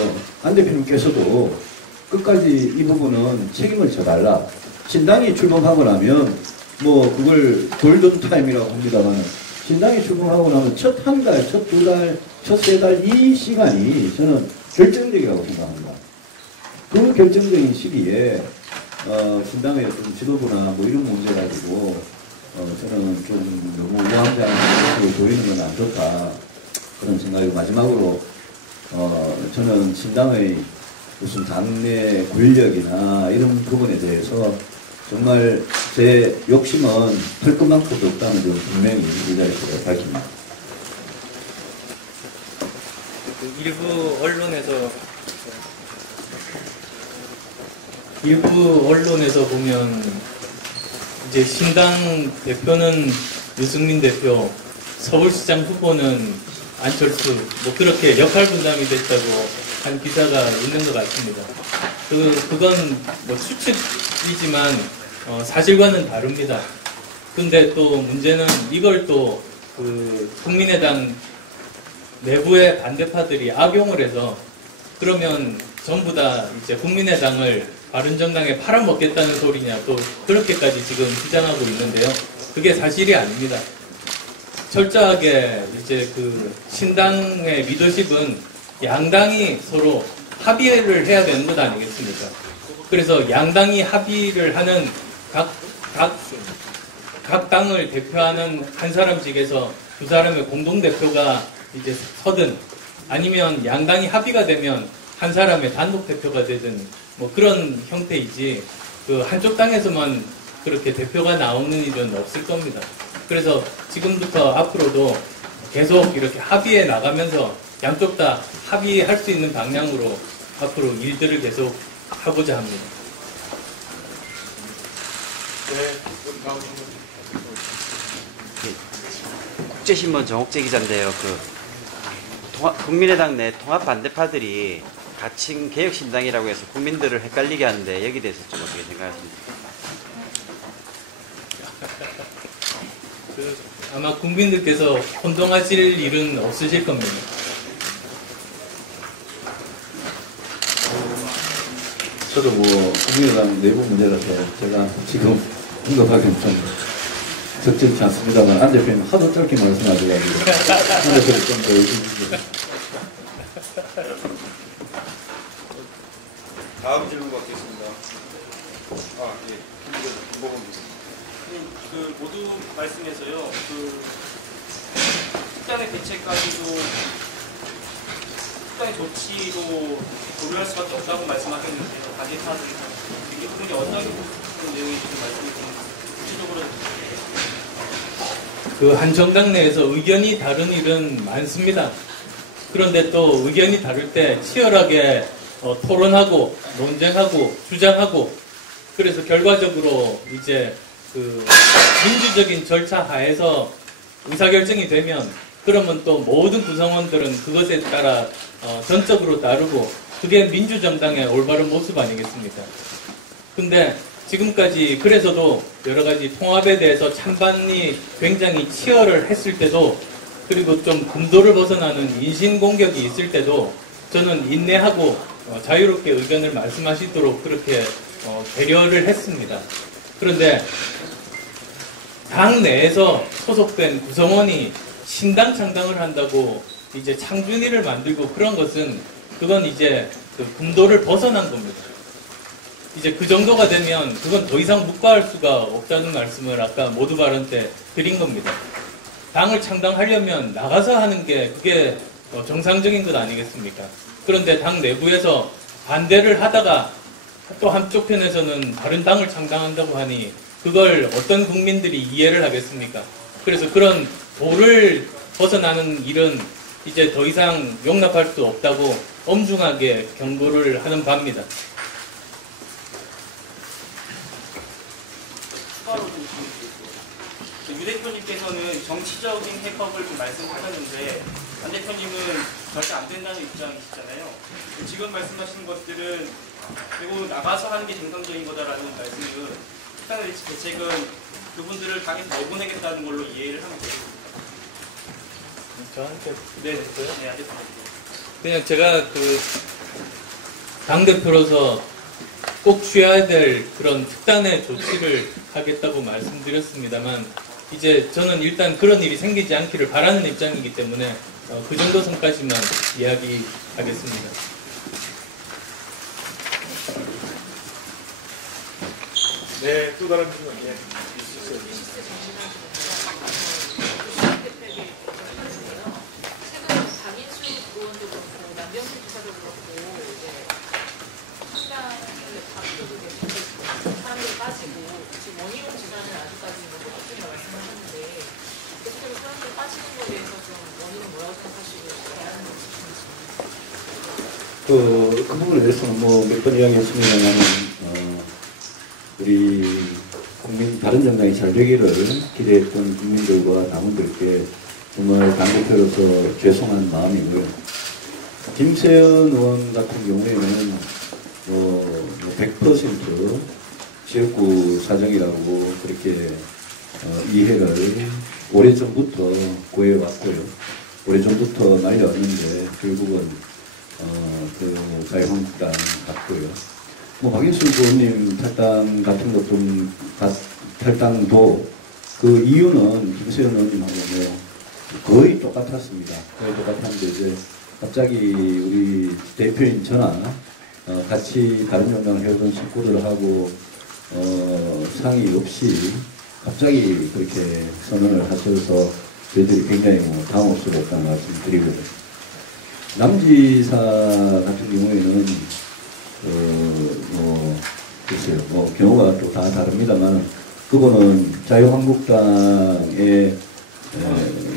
안 대표님께서도 끝까지 이 부분은 책임을 져달라. 신당이 출범하고 나면 뭐 그걸 골든타임이라고 합니다만 신당이 출범하고 나면 첫 한 달, 첫 두 달, 첫 세 달 이 시간이 저는 결정적이라고 생각합니다. 그 결정적인 시기에 신당의 어떤 지도부나 뭐 이런 문제 가지고 저는 좀 너무 우왕좌왕 보이는 건 안 좋다 그런 생각이고 마지막으로 저는 신당의 무슨 당내 권력이나 이런 부분에 대해서 정말 제 욕심은 털끝만큼도 없다는 점 분명히 이 자리에서 밝힙니다. 일부 언론에서 보면 이제 신당 대표는 유승민 대표, 서울시장 후보는 안철수 뭐 그렇게 역할 분담이 됐다고 한 기사가 있는 것 같습니다. 그건 뭐 추측이지만 사실과는 다릅니다. 근데 또 문제는 이걸 또 그 국민의당 내부의 반대파들이 악용을 해서 그러면 전부 다 이제 국민의당을 바른정당에 팔아먹겠다는 소리냐 또 그렇게까지 지금 주장하고 있는데요. 그게 사실이 아닙니다. 철저하게 이제 그 신당의 리더십은 양당이 서로 합의를 해야 되는 것 아니겠습니까? 그래서 양당이 합의를 하는 각 당을 대표하는 한 사람씩에서 두 사람의 공동대표가 이제 서든 아니면 양당이 합의가 되면 한 사람의 단독 대표가 되든 뭐 그런 형태이지 그 한쪽 당에서만 그렇게 대표가 나오는 일은 없을 겁니다. 그래서 지금부터 앞으로도 계속 이렇게 합의해 나가면서 양쪽 다 합의할 수 있는 방향으로 앞으로 일들을 계속 하고자 합니다. 네, 다음 국제신문 정옥재 기자인데요. 국민의당 내 통합 반대파들이 가칭 개혁신당이라고 해서 국민들을 헷갈리게 하는데 여기에 대해서 좀 어떻게 생각하십니까? 아마 국민들께서 혼동하실 일은 없으실 겁니다. 저도 뭐 국민의당 내부 문제라서 제가 지금 언급하기는 좀 적절치 않습니다만 안 대표님 하도 짧게 말씀하셔가지고 안 대표를 좀 더 해주시죠. 다음 질문 받겠습니다. 예. 김보건입니다. 그 모두 말씀에서요. 특단의 대책까지도 특단의 조치도 고려할 수밖에 없다고 말씀하셨는데요. 반대파들이 이게 그게 어떤 내용인지 좀 말씀을 좀 구체적으로 해주세요. 그 한 정당 내에서 의견이 다른 일은 많습니다. 그런데 또 의견이 다를 때 치열하게 토론하고 논쟁하고 주장하고 그래서 결과적으로 이제 그 민주적인 절차 하에서 의사결정이 되면 그러면 또 모든 구성원들은 그것에 따라 전적으로 따르고 그게 민주정당의 올바른 모습 아니겠습니까? 근데 지금까지 그래서도 여러 가지 통합에 대해서 찬반이 굉장히 치열을 했을 때도 그리고 좀 금도를 벗어나는 인신공격이 있을 때도 저는 인내하고 자유롭게 의견을 말씀하시도록 그렇게 배려를 했습니다. 그런데 당 내에서 소속된 구성원이 신당 창당을 한다고 이제 창준이를 만들고 그런 것은 그건 이제 그 금도를 벗어난 겁니다. 이제 그 정도가 되면 그건 더 이상 묵과할 수가 없다는 말씀을 아까 모두 발언 때 드린 겁니다. 당을 창당하려면 나가서 하는 게 그게 정상적인 것 아니겠습니까? 그런데 당 내부에서 반대를 하다가 또 한쪽 편에서는 다른 당을 창당한다고 하니 그걸 어떤 국민들이 이해를 하겠습니까? 그래서 그런 도를 벗어나는 일은 이제 더 이상 용납할 수 없다고 엄중하게 경고를 하는 바입니다. 추가로 좀 유 대표님께서는 정치적인 해법을 좀 말씀하셨는데 안 대표님은 절대 안 된다는 입장이시잖아요. 지금 말씀하시는 것들은 그리고 나가서 하는 게 정상적인 거다라는 말씀은 특단의 대책은 그분들을 당에서 내보내겠다는 걸로 이해를 하면 되겠습니다. 저한테 네, 네, 알겠습니다. 그냥 제가 그 당대표로서 꼭 취해야 될 그런 특단의 조치를 하겠다고 말씀드렸습니다만 이제 저는 일단 그런 일이 생기지 않기를 바라는 입장이기 때문에 그 정도 선까지만 이야기하겠습니다. 네, 또 다른 질문. 예. 그 부분에 대해서는 뭐 몇 번 이야기했습니다만, 우리 바른정당이 잘 되기를 기대했던 국민들과 당원들께 정말 당대표로서 죄송한 마음이고요. 김세연 의원 같은 경우에는 100% 지역구 사정이라고 그렇게 이해를 오래전부터 구해왔고요. 오래전부터 말려왔는데 결국은 그 자유한국당 같고요. 뭐 박인수 의원님 탈당 같은 것도 탈당도 그 이유는 김세현 의원님하고 뭐 거의 똑같았습니다. 거의 똑같았는데 이제 갑자기 우리 대표인 저나 같이 다른 정당을 해오던 식구들하고 상의 없이 갑자기 그렇게 선언을 하셔서 저희들이 굉장히 당혹스러웠다는 말씀 드리고요. 남지사 같은 경우에는 글쎄요, 경우가 또 다 다릅니다만 그거는 자유한국당에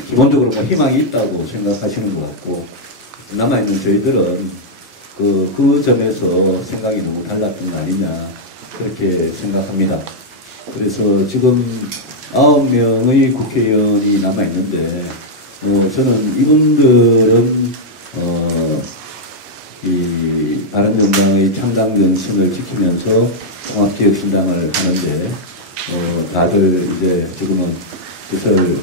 기본적으로 희망이 있다고 생각하시는 것 같고 남아있는 저희들은 그 점에서 생각이 너무 달랐던 거 아니냐 그렇게 생각합니다. 그래서 지금 9명의 국회의원이 남아있는데 저는 이분들은 이 바른정당의 창당 정신을 지키면서 통합개혁신당을 하는데 다들 이제 지금은 뜻을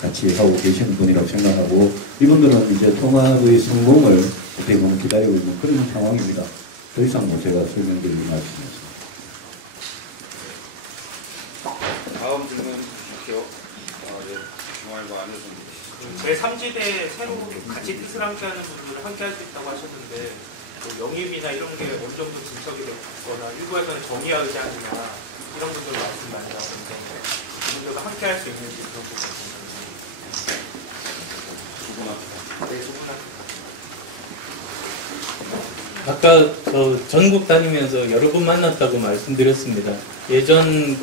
같이 하고 계시는 분이라고 생각하고 이분들은 이제 통합의 성공을 어떻게 보면 기다리고 있는 그런 상황입니다. 더 이상 제가 설명드릴 말씀이 없습니다. 다음 질문 주십시오. 중앙일보 안효선. 제3지대에 새로 같이 뜻을 함께하는 분들을 함께할 수 있다고 하셨는데 영입이나 이런 게 어느 정도 진척이 됐거나 일부에서는 정의와 의장이나 이런 분들 말씀 많이 나오는데 이분들과 함께할 수 있는지 그런 부분 아까 전국 다니면서 여러 분 만났다고 말씀드렸습니다. 예전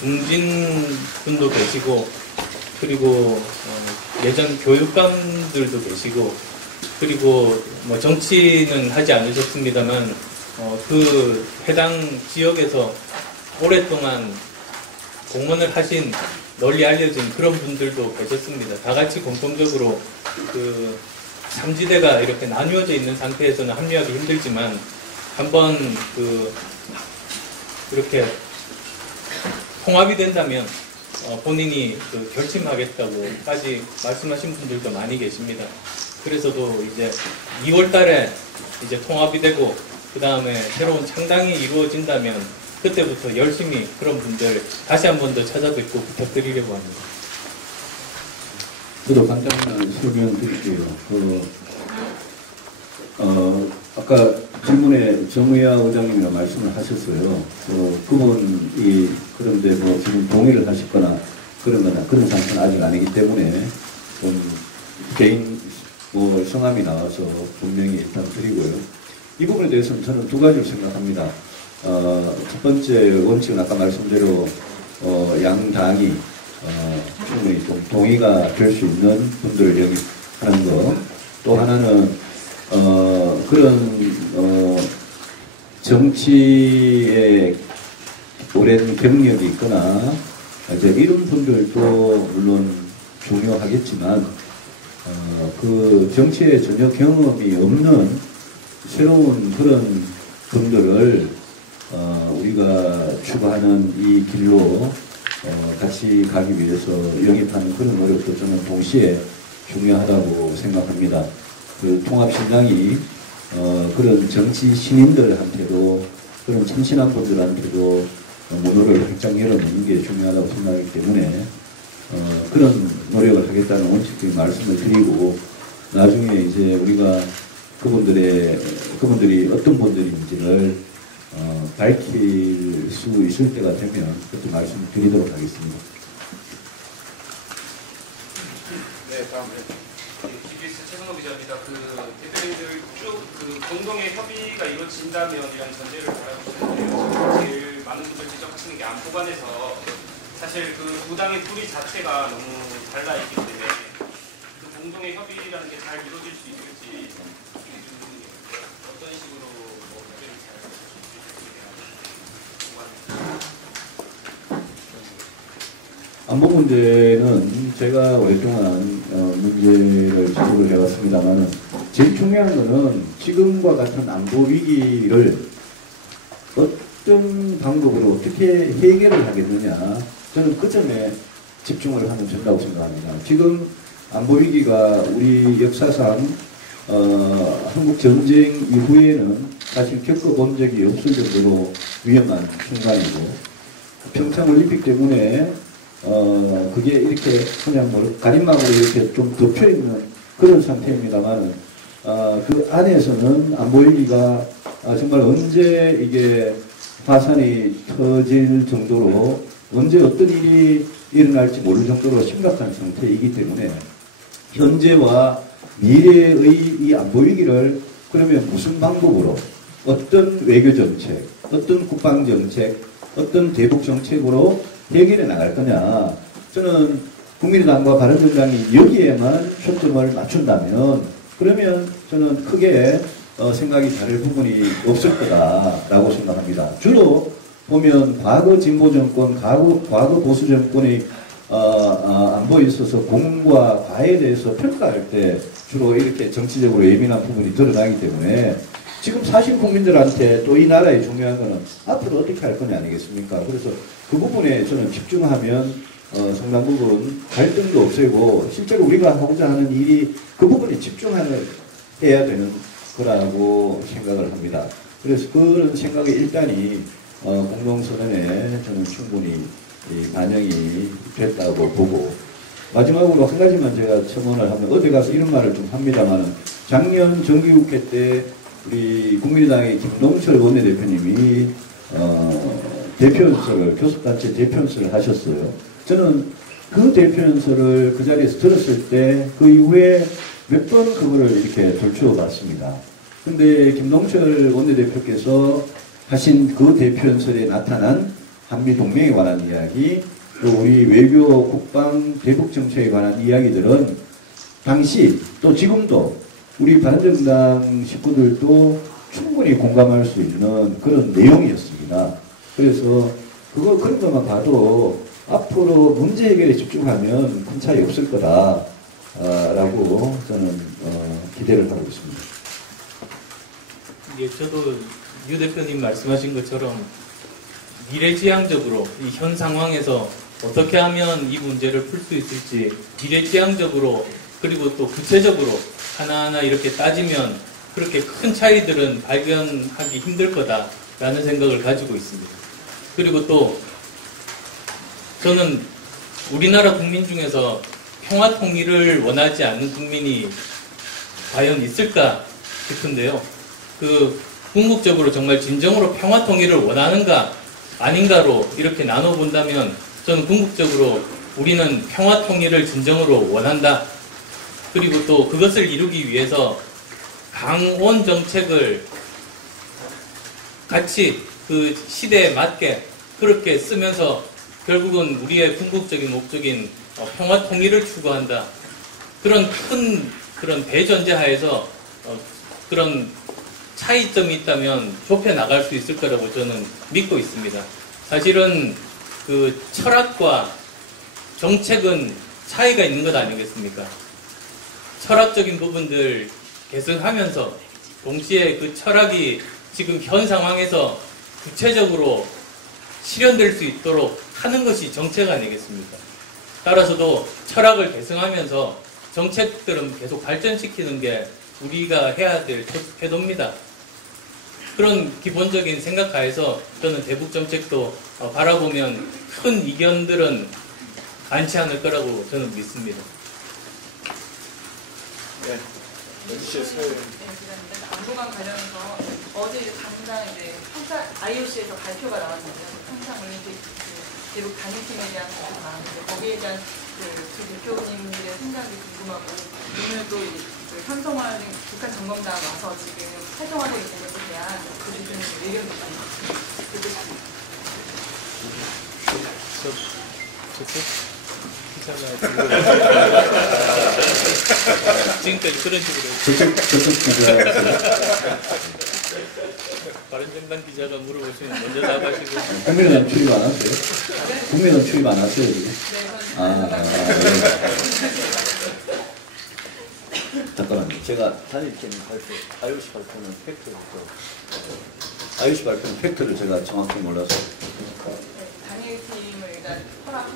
중진 분도 계시고 그리고 예전 교육감들도 계시고 그리고 뭐 정치는 하지 않으셨습니다만 그 해당 지역에서 오랫동안 공헌을 하신 널리 알려진 그런 분들도 계셨습니다. 다 같이 공통적으로 그 3지대가 이렇게 나뉘어져 있는 상태에서는 합류하기 힘들지만 한번 이렇게 통합이 된다면 본인이 결심하겠다고까지 말씀하신 분들도 많이 계십니다. 그래서도 이제 2월 달에 이제 통합이 되고 그 다음에 새로운 창당이 이루어진다면 그때부터 열심히 그런 분들 다시 한 번 더 찾아뵙고 부탁드리려고 합니다. 저도 간단한 설명드릴게요. 아까 질문에 정의아 의장님이라 말씀을 하셨어요. 그분이 그런데 지금 동의를 하셨거나 그런 상태는 아직 아니기 때문에 좀 개인 성함이 나와서 분명히 일단 드리고요. 이 부분에 대해서는 저는 두 가지를 생각합니다. 첫 번째 원칙은 아까 말씀대로 양당이 충분히 좀 동의가 될 수 있는 분들을 영입하는 거. 또 하나는 그런 정치에 오랜 경력이 있거나 이제 이런 분들도 물론 중요하겠지만 그 정치에 전혀 경험이 없는 새로운 그런 분들을 우리가 추구하는 이 길로 같이 가기 위해서 영입하는 그런 노력도 저는 동시에 중요하다고 생각합니다. 그 통합신당이 그런 정치 신인들한테도 그런 참신한 분들한테도 문호를 활짝 열어놓는 게 중요하다고 생각하기 때문에 그런 노력을 하겠다는 원칙적인 말씀을 드리고 나중에 이제 우리가 그분들이 어떤 분들인지를 밝힐 수 있을 때가 되면 그때 말씀을 드리도록 하겠습니다. 네, 다음에. GBS 최성호 기자입니다. 대표님들 쭉 공동의 협의가 이루어진다면이라는 전제를 달아주시는데요. 제일 많은 분들 지적하시는 게 안보 관해서 사실 두 당의 뿌리 자체가 너무 달라 있기 때문에 공동의 협의라는 게 잘 이루어질 수 있을지 어떤 식으로 협의를 잘 할 수 있을지 안보 문제는 제가 오랫동안 문제를 지적을 해왔습니다만 제일 중요한 것은 지금과 같은 안보 위기를 어떤 방법으로 어떻게 해결을 하겠느냐 저는 그 점에 집중을 하면 된다고 생각합니다. 지금 안보 위기가 우리 역사상 한국 전쟁 이후에는 사실 겪어본 적이 없을 정도로 위험한 순간이고, 평창올림픽 때문에 그게 이렇게 그냥 뭐 가림막으로 이렇게 좀 덮여 있는 그런 상태입니다만, 그 안에서는 안보 위기가 정말 언제 이게 화산이 터질 정도로 언제 어떤 일이 일어날지 모를 정도로 심각한 상태이기 때문에 현재와 미래의 이 안보 위기를 그러면 무슨 방법으로, 어떤 외교 정책, 어떤 국방 정책, 어떤 대북 정책으로 해결해 나갈 거냐. 저는 국민의당과 바른정당이 여기에만 초점을 맞춘다면 그러면 저는 크게 생각이 다를 부분이 없을 거다라고 생각합니다. 주로 보면 과거 진보 정권, 과거 보수 정권의 안보에 있어서 공과 과에 대해서 평가할 때 주로 이렇게 정치적으로 예민한 부분이 드러나기 때문에 지금 사실 국민들한테 또 이 나라의 중요한 거는 앞으로 어떻게 할 거냐 아니겠습니까? 그래서 그 부분에 저는 집중하면 상당 부분 갈등도 없애고 실제로 우리가 하고자 하는 일이 그 부분에 집중해야 되는 거라고 생각을 합니다. 그래서 그런 생각의 일단이 공동선언에 저는 충분히 반영이 됐다고 보고, 마지막으로 한 가지만 제가 첨언을 하면, 어디 가서 이런 말을 좀 합니다만, 작년 정기국회 때 우리 국민의당의 김동철 원내대표님이 대표연설을, 교섭단체 대표연설을 하셨어요. 저는 그 대표연설을 그 자리에서 들었을 때 그 이후에 몇 번 그거를 이렇게 돌추어 봤습니다. 근데 김동철 원내대표께서 하신 그 대표연설에 나타난 한미동맹에 관한 이야기, 또 우리 외교, 국방, 대북 정책에 관한 이야기들은 당시 또 지금도 우리 바른정당 식구들도 충분히 공감할 수 있는 그런 내용이었습니다. 그래서 그런 것만 봐도 앞으로 문제 해결에 집중하면 큰 차이 없을 거다라고 저는 기대를 하고 있습니다. 예, 저도 유 대표님 말씀하신 것처럼 미래지향적으로 이 현 상황에서 어떻게 하면 이 문제를 풀 수 있을지 미래지향적으로, 그리고 또 구체적으로 하나하나 이렇게 따지면 그렇게 큰 차이들은 발견하기 힘들 거다라는 생각을 가지고 있습니다. 그리고 또 저는 우리나라 국민 중에서 평화 통일을 원하지 않는 국민이 과연 있을까 싶은데요. 궁극적으로 정말 진정으로 평화 통일을 원하는가 아닌가로 이렇게 나눠본다면 저는 궁극적으로 우리는 평화 통일을 진정으로 원한다. 그리고 또 그것을 이루기 위해서 강원 정책을 같이 그 시대에 맞게 그렇게 쓰면서 결국은 우리의 궁극적인 목적인 평화 통일을 추구한다. 그런 큰 그런 대전제하에서 그런 차이점이 있다면 좁혀 나갈 수 있을 거라고 저는 믿고 있습니다. 사실은 그 철학과 정책은 차이가 있는 것 아니겠습니까? 철학적인 부분들 개선하면서 동시에 그 철학이 지금 현 상황에서 구체적으로 실현될 수 있도록 하는 것이 정책 아니겠습니까? 따라서도 철학을 개선하면서 정책들은 계속 발전시키는 게 우리가 해야 될 태도입니다. 그런 기본적인 생각하에서 저는 대북 정책도 바라보면 큰 이견들은 많지 않을 거라고 저는 믿습니다. 네. 안보관 관련해서 어제 당장 이제 평창 IOC에서 발표가 나왔는데요. 평창올림픽 대북 단일팀에 대한 발표가 나왔는데 거기에 대한 두 대표님들의 생각이 궁금하고, 오늘 또 현성화된 북한 점검단 와서 지금 활동하고 있는 것에 대한 그 대표님의 의견도 좀 듣고 싶습니다. 지금까지 그런 식으로 바른정당 기자가 물어보시면 먼저 답하시고. 국민의당 출입 안 하세요? 국민의당 출입 안 하세요? 지금? 잠깐만요. 제가 단일팀 발표, IOC 발표는 팩트를 제가 정확히 몰라서. 단일팀을 일단 허락해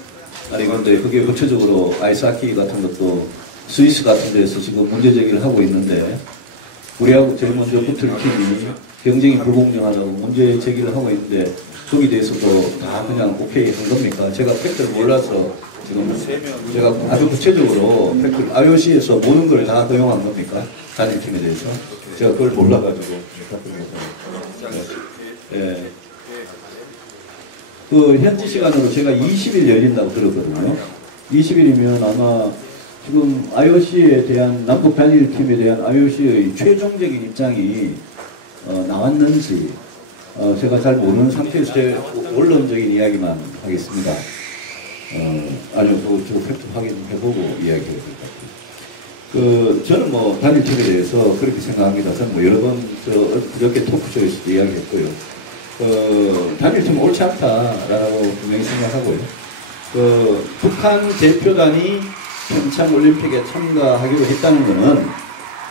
아니 근데 그게 구체적으로 아이스하키 같은 것도 스위스 같은 데서 지금 문제 제기를 하고 있는데 우리하고 제일 먼저 붙을 팀이 경쟁이 불공정하다고 문제 제기를 하고 있는데 거기에 대해서도 다 그냥 오케이 한 겁니까? 제가 팩트를 몰라서 지금 제가 아주 구체적으로 팩트를 IOC에서 모든 걸 다 허용한 겁니까? 단일팀에 대해서? 제가 그걸 몰라가지고 예. 그 현지 시간으로 제가 20일 열린다고 들었거든요. 20일이면 아마 지금 IOC에 대한 남북 단일팀에 대한 IOC의 최종적인 입장이 나왔는지 제가 잘 모르는 상태에서 제 원론적인 이야기만 하겠습니다. 아니요, 저 팩트 확인해보고 이야기해야 될 것 같아요. 저는 뭐 단일팀에 대해서 그렇게 생각합니다. 저는 뭐 여러 번 그렇게 토크쇼에서도 이야기했고요. 단일팀 옳지 않다라고 분명히 생각하고요. 북한 대표단이 평창 올림픽에 참가하기로 했다는 것은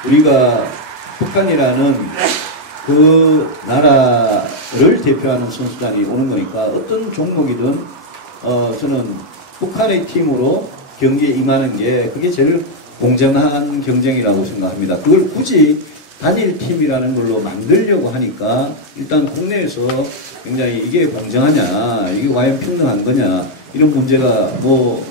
우리가 북한이라는 그 나라를 대표하는 선수단이 오는 거니까 어떤 종목이든 저는 북한의 팀으로 경기에 임하는 게 그게 제일 공정한 경쟁이라고 생각합니다. 그걸 굳이 단일팀이라는 걸로 만들려고 하니까 일단 국내에서 굉장히 이게 공정하냐, 이게 과연 평등한 거냐 이런 문제가 뭐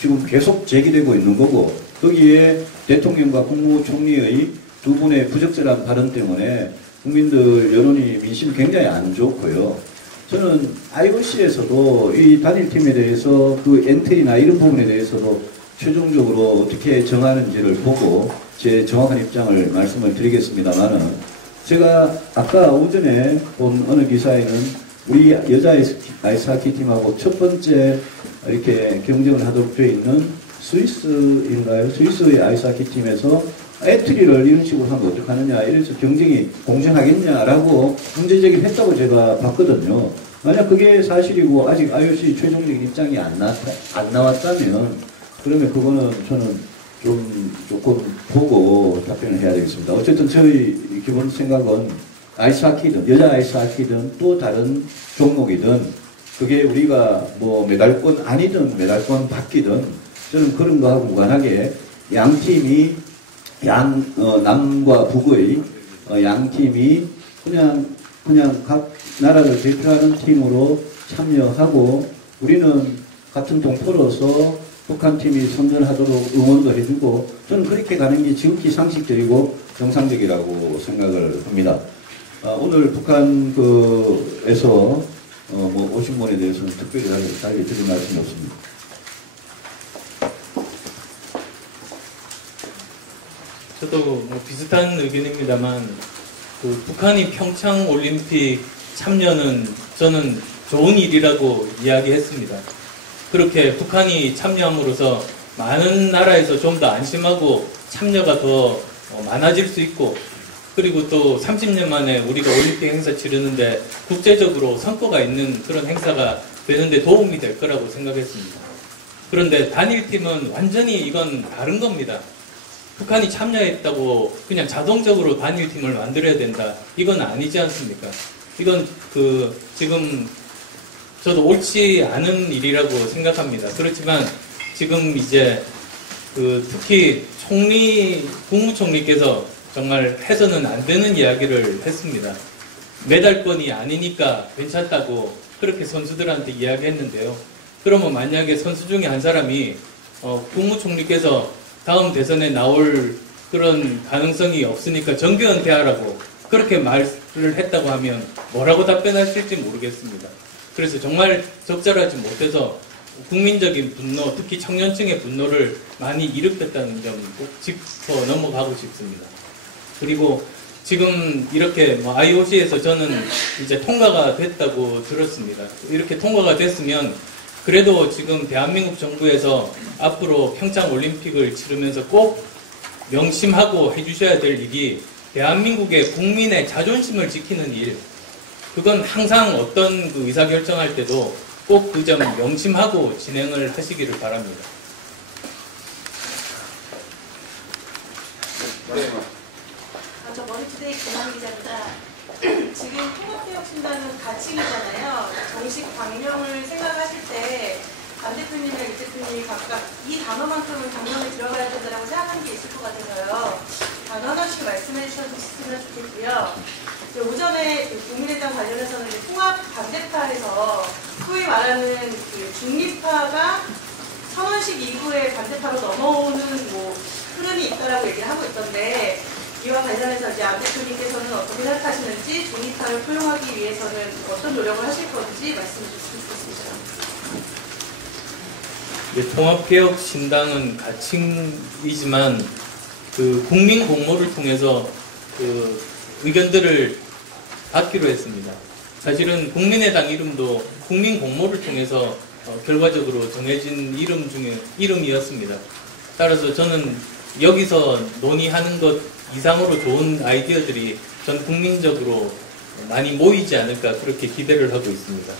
지금 계속 제기되고 있는 거고 거기에 대통령과 국무총리의 두 분의 부적절한 발언 때문에 국민들 여론이 민심이 굉장히 안 좋고요. 저는 IOC에서도 이 단일팀에 대해서 그 엔트리나 이런 부분에 대해서도 최종적으로 어떻게 정하는지를 보고 제 정확한 입장을 말씀을 드리겠습니다만은 제가 아까 오전에 본 어느 기사에는 우리 여자 아이스하키 팀하고 첫 번째 이렇게 경쟁을 하도록 되어 있는 스위스인가요? 스위스의 아이스하키 팀에서 엔트리를 이런 식으로 하면 어떡하느냐, 이래서 경쟁이 공정하겠냐라고 문제제기를 했다고 제가 봤거든요. 만약 그게 사실이고 아직 IOC 최종적인 입장이 안 나왔다면 그러면 그거는 저는 조금 보고 답변을 해야 되겠습니다. 어쨌든 저희 기본 생각은 아이스하키든 여자 아이스하키든 또 다른 종목이든 그게 우리가 뭐 메달권 아니든 메달권 받기든 저는 그런 거하고 무관하게 양 팀이 남과 북의 양 팀이 그냥 각 나라를 대표하는 팀으로 참여하고 우리는 같은 동포로서 북한 팀이 선전하도록 응원도 해주고 저는 그렇게 가는 게 지극히 상식적이고 정상적이라고 생각을 합니다. 오늘 북한에서 뭐 오신 분에 대해서는 특별히 알려드릴 말씀이 없습니다. 저도 뭐 비슷한 의견입니다만 북한이 평창 올림픽 참여는 저는 좋은 일이라고 이야기했습니다. 그렇게 북한이 참여함으로써 많은 나라에서 좀 더 안심하고 참여가 더 많아질 수 있고 그리고 또 30년 만에 우리가 올림픽 행사 치르는데 국제적으로 성과가 있는 그런 행사가 되는데 도움이 될 거라고 생각했습니다. 그런데 단일팀은 완전히 이건 다른 겁니다. 북한이 참여했다고 그냥 자동적으로 단일팀을 만들어야 된다. 이건 아니지 않습니까? 이건 지금 저도 옳지 않은 일이라고 생각합니다. 그렇지만 지금 이제 특히 국무총리께서 정말 해서는 안 되는 이야기를 했습니다. 메달권이 아니니까 괜찮다고 그렇게 선수들한테 이야기했는데요. 그러면 만약에 선수 중에 한 사람이 국무총리께서 다음 대선에 나올 그런 가능성이 없으니까 정규 은퇴하라고 그렇게 말을 했다고 하면 뭐라고 답변하실지 모르겠습니다. 그래서 정말 적절하지 못해서 국민적인 분노, 특히 청년층의 분노를 많이 일으켰다는 점 꼭 짚어 넘어가고 싶습니다. 그리고 지금 이렇게 IOC에서 저는 이제 통과가 됐다고 들었습니다. 이렇게 통과가 됐으면 그래도 지금 대한민국 정부에서 앞으로 평창 올림픽을 치르면서 꼭 명심하고 해주셔야 될 일이 대한민국의 국민의 자존심을 지키는 일. 그건 항상 어떤 의사결정할 때도 꼭 그 점 명심하고 진행을 하시기를 바랍니다. 저 머니투데이 김한 기자입니다. 지금 통합개혁신당은 가칭이잖아요. 정식 광명을 생각하실 때 안 대표님이랑 이 대표님이 각각 이 단어만큼은 당론에 들어가야 된다고 생각하는 게 있을 것 같아서요. 단어 하나씩 말씀해 주셨으면 좋겠고요. 오전에 국민의당 관련해서는 이제 통합 반대파에서 소위 말하는 그 중립파가 선언식 이후에 반대파로 넘어오는 뭐 흐름이 있다라고 얘기를 하고 있던데 이와 관련해서 이제 안 대표님께서는 어떻게 생각하시는지 중립파를 포용하기 위해서는 어떤 노력을 하실 건지 말씀해 주시겠습니다. 통합개혁신당은 가칭이지만 그 국민 공모를 통해서 그 의견들을 받기로 했습니다. 사실은 국민의당 이름도 국민 공모를 통해서 결과적으로 정해진 이름 중에 이름이었습니다. 따라서 저는 여기서 논의하는 것 이상으로 좋은 아이디어들이 전 국민적으로 많이 모이지 않을까 그렇게 기대를 하고 있습니다.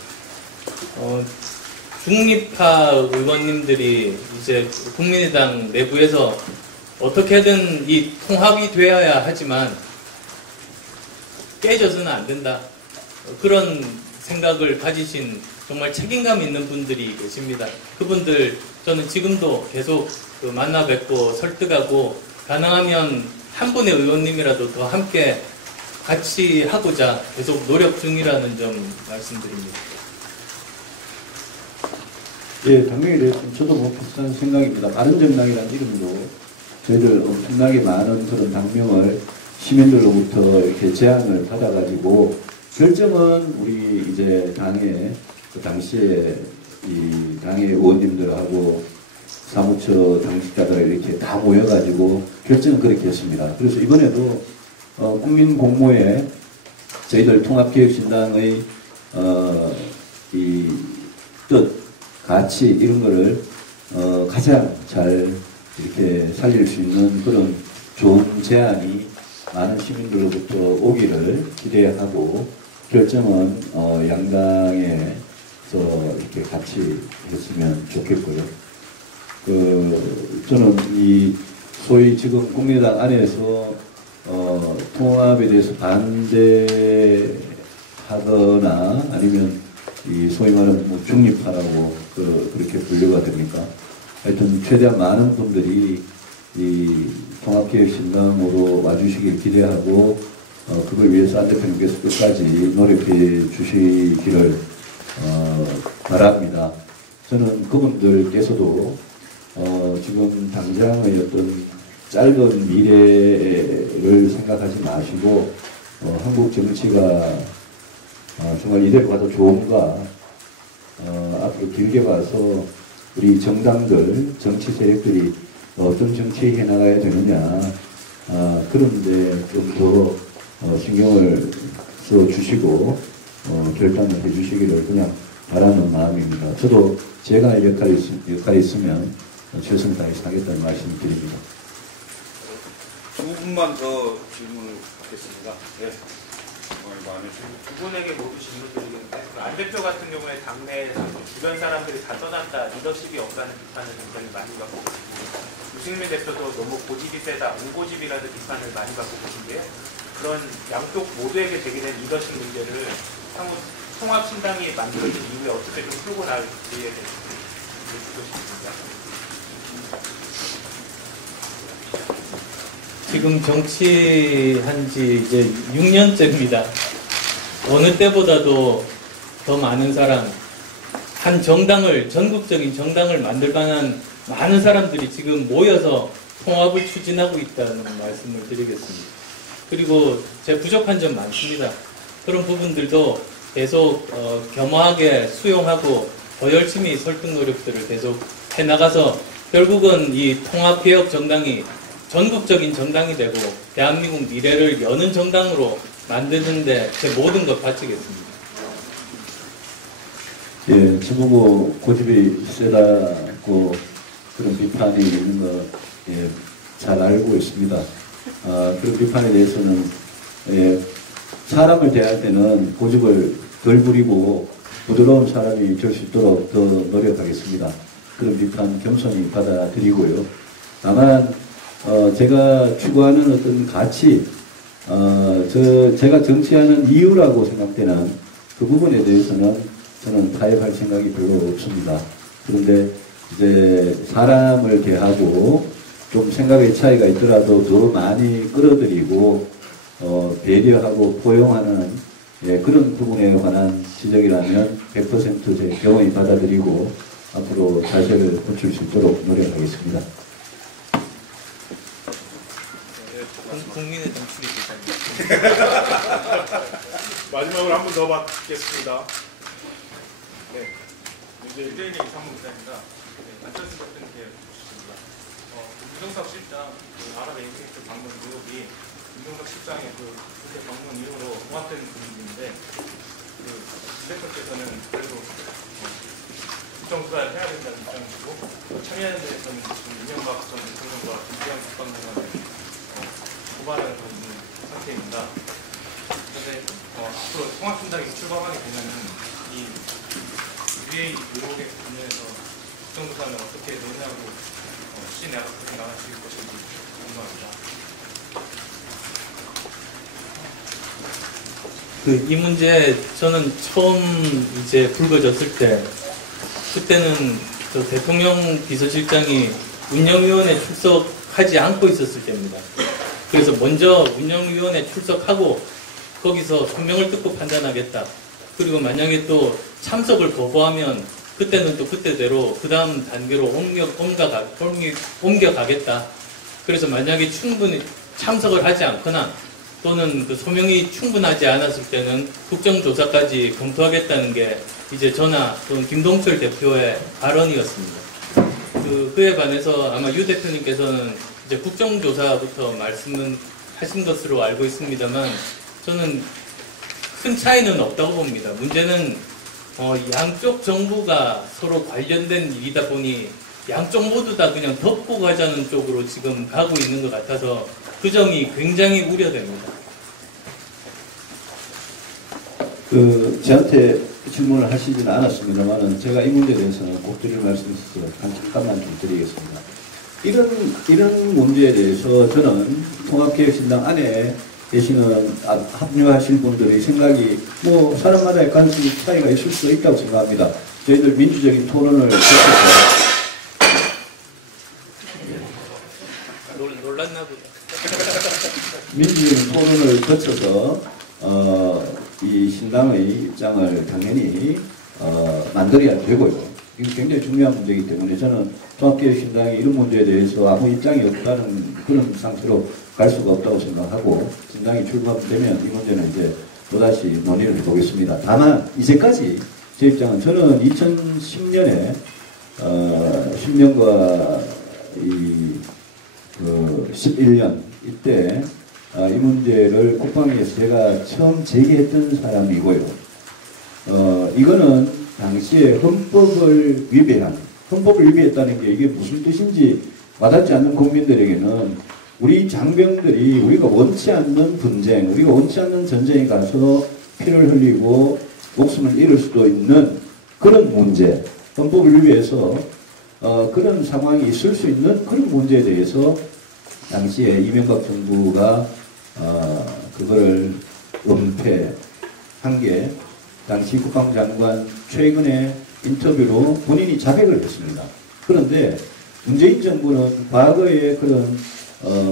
중립파 의원님들이 이제 국민의당 내부에서 어떻게든 이 통합이 되어야 하지만 깨져서는 안 된다. 그런 생각을 가지신 정말 책임감 있는 분들이 계십니다. 그분들 저는 지금도 계속 만나 뵙고 설득하고 가능하면 한 분의 의원님이라도 더 함께 같이 하고자 계속 노력 중이라는 점 말씀드립니다. 예, 당명에 대해서 저도 뭐 비슷한 생각입니다. 바른정당이라는 이름도 저희들 엄청나게 많은 그런 당명을 시민들로부터 이렇게 제안을 받아가지고 결정은 우리 이제 당의 그 당시에 이 당의 의원님들하고 사무처 당직자들 이렇게 다 모여가지고 결정을 그렇게 했습니다. 그래서 이번에도 국민 공모에 저희들 통합개혁신당의 이 뜻, 가치 이런 거를 가장 잘 이렇게 살릴 수 있는 그런 좋은 제안이 많은 시민들로부터 오기를 기대하고 결정은 양당에서 이렇게 같이 했으면 좋겠고요. 저는 이 소위 지금 국민의당 안에서 통합에 대해서 반대하거나 아니면 이 소위 말하는 뭐 중립파라고 그렇게 분류가 됩니까? 하여튼 최대한 많은 분들이 이 통합개혁신당으로 와주시길 기대하고 그걸 위해서 안 대표님께서 끝까지 노력해 주시기를 바랍니다. 저는 그분들께서도 지금 당장의 어떤 짧은 미래를 생각하지 마시고 한국 정치가 정말 이대로 가도 좋은가 앞으로 길게 봐서 우리 정당들, 정치 세력들이 어떤 정치 해나가야 되느냐 그런데 좀 더 신경을 써주시고 결단을 해주시기를 그냥 바라는 마음입니다. 저도 제가 할 역할이 있으면 최선을 다해서 하겠다는 말씀을 드립니다. 두 분만 더 질문을 받겠습니다. 네. 두 분에게 모두 질문드리겠는데 안 대표 같은 경우에 당내에서 주변 사람들이 다 떠났다, 리더십이 없다는 비판을 굉장히 많이 받고 계시고 유승민 대표도 너무 고집이 세다, 옹고집이라는 비판을 많이 받고 계신데요. 그런 양쪽 모두에게 제기된 리더십 문제를 향후 통합신당이 만들어진 이후에 어떻게 좀 풀고 나갈지에 대해서 듣고 싶습니다. 지금 정치한 지 이제 6년째입니다. 어느 때보다도 더 많은 사람, 한 정당을, 전국적인 정당을 만들 만한 많은 사람들이 지금 모여서 통합을 추진하고 있다는 말씀을 드리겠습니다. 그리고 제 부족한 점 많습니다. 그런 부분들도 계속 겸허하게 수용하고 더 열심히 설득 노력들을 계속 해나가서 결국은 이 통합개혁 정당이 전국적인 정당이 되고 대한민국 미래를 여는 정당으로 만드는데 제 모든 것 바치겠습니다. 예, 저보고 고집이 세다고 그런 비판이 있는 거 예, 잘 알고 있습니다. 그런 비판에 대해서는 예, 사람을 대할 때는 고집을 덜 부리고 부드러운 사람이 될 수 있도록 더 노력하겠습니다. 그런 비판 겸손히 받아들이고요. 다만 제가 추구하는 어떤 가치, 제가 정치하는 이유라고 생각되는 그 부분에 대해서는 저는 타협할 생각이 별로 없습니다. 그런데 이제 사람을 대하고 좀 생각의 차이가 있더라도 더 많이 끌어들이고 배려하고 포용하는 그런 부분에 관한 지적이라면 100% 제 경험이 받아들이고 앞으로 자세를 갖출 수 있도록 노력하겠습니다. 국민의 정치리 기자님. 마지막으로 한 번 더 받겠습니다. 네. 문재인이 사무국장입니다. 안철수 대표님께 주십니다. 유정석 실장 아랍에미리트 방문 의혹이 유정석 실장의 국회 방문 이후로 봉합된 분위기인데 대표께서는 그래도 국정수사를 해야 된다는 입장이시고 참여연대에서는 지금 이명박 전 대통령과 김기현 국방장관을 고발하고 있는 상태입니다. 그런데 앞으로 통합신당이 출범하게 되면은 이 UA 의혹에 관련해서 국정조사는 어떻게 논의하고 시내 어떻게 나가실 것인지 궁금합니다. 이 문제 저는 처음 이제 불거졌을 때 그때는 대통령 비서실장이 운영위원회 출석하지 않고 있었을 때입니다. 그래서 먼저 운영위원회 출석하고 거기서 소명을 듣고 판단하겠다. 그리고 만약에 또 참석을 거부하면 그때는 또 그때대로 그 다음 단계로 옮겨가겠다. 그래서 만약에 충분히 참석을 하지 않거나 또는 그 소명이 충분하지 않았을 때는 국정조사까지 검토하겠다는 게 이제 저나 또는 김동철 대표의 발언이었습니다. 그에 반해서 아마 유 대표님께서는 이제 국정조사부터 말씀은 하신 것으로 알고 있습니다만 저는 큰 차이는 없다고 봅니다. 문제는 양쪽 정부가 서로 관련된 일이다 보니 양쪽 모두 다 그냥 덮고 가자는 쪽으로 지금 가고 있는 것 같아서 그 점이 굉장히 우려됩니다. 저한테 질문을 하시지는 않았습니다만 제가 이 문제에 대해서는 꼭 드릴 말씀이 있어서 잠깐만 좀 드리겠습니다. 이런 문제에 대해서 저는 통합개혁신당 안에 계시는 합류하실 분들의 생각이 사람마다의 관심이 차이가 있을 수 있다고 생각합니다. 저희들 민주적인 토론을 놀랐나 보다. 민주적인 토론을 거쳐서 이 신당의 입장을 당연히 만들어야 되고요. 이게 굉장히 중요한 문제이기 때문에 저는 통합개혁신당이 이런 문제에 대해서 아무 입장이 없다는 그런 상태로 갈 수가 없다고 생각하고 신당이 출범되면 이 문제는 이제 또다시 논의를 해보겠습니다. 다만 이제까지 제 입장은 저는 2010년에 10년과 11년 이때 이 문제를 국방위에서 제가 처음 제기했던 사람이고요. 이거는 당시에 헌법을 위배했다는 게 이게 무슨 뜻인지 와닿지 않는 국민들에게는 우리 장병들이 우리가 원치 않는 분쟁, 우리가 원치 않는 전쟁에 가서 피를 흘리고 목숨을 잃을 수도 있는 그런 문제, 헌법을 위배해서 그런 상황이 있을 수 있는 그런 문제에 대해서 당시에 이명박 정부가 그거를 은폐한 게 당시 국방장관 최근에 인터뷰로 본인이 자백을 했습니다. 그런데 문재인 정부는 과거의 그런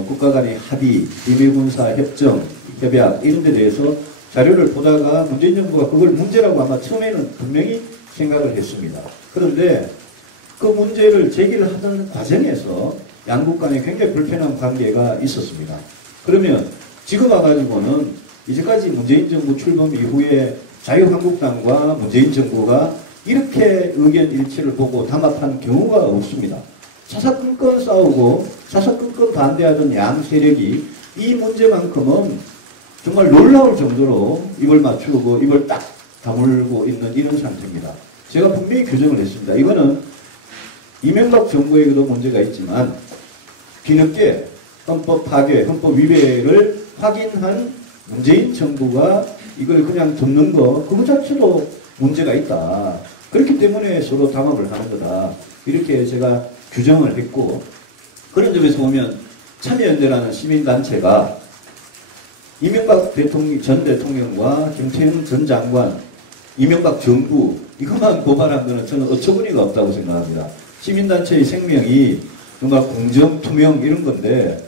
국가 간의 합의, 비밀군사 협정, 협약 이런 데 대해서 자료를 보다가 문재인 정부가 그걸 문제라고 아마 처음에는 분명히 생각을 했습니다. 그런데 그 문제를 제기를 하던 과정에서 양국 간에 굉장히 불편한 관계가 있었습니다. 그러면 지금 와가지고는 이제까지 문재인 정부 출범 이후에 자유한국당과 문재인 정부가 이렇게 의견 일치를 보고 담합한 경우가 없습니다. 사사건건 싸우고 사사건건 반대하던 양 세력이 이 문제만큼은 정말 놀라울 정도로 입을 맞추고 입을 딱 다물고 있는 이런 상태입니다. 제가 분명히 규정을 했습니다. 이거는 이명박 정부에게도 문제가 있지만 뒤늦게 헌법 파괴, 헌법 위배를 확인한 문재인 정부가 이걸 그냥 듣는 거 그거 자체도 문제가 있다. 그렇기 때문에 서로 담합을 하는 거다. 이렇게 제가 규정을 했고 그런 점에서 보면 참여연대라는 시민단체가 이명박 전 대통령과 김태형 전 장관 이명박 정부 이것만 고발한 거는 저는 어처구니가 없다고 생각합니다. 시민단체의 생명이 정말 공정, 투명 이런 건데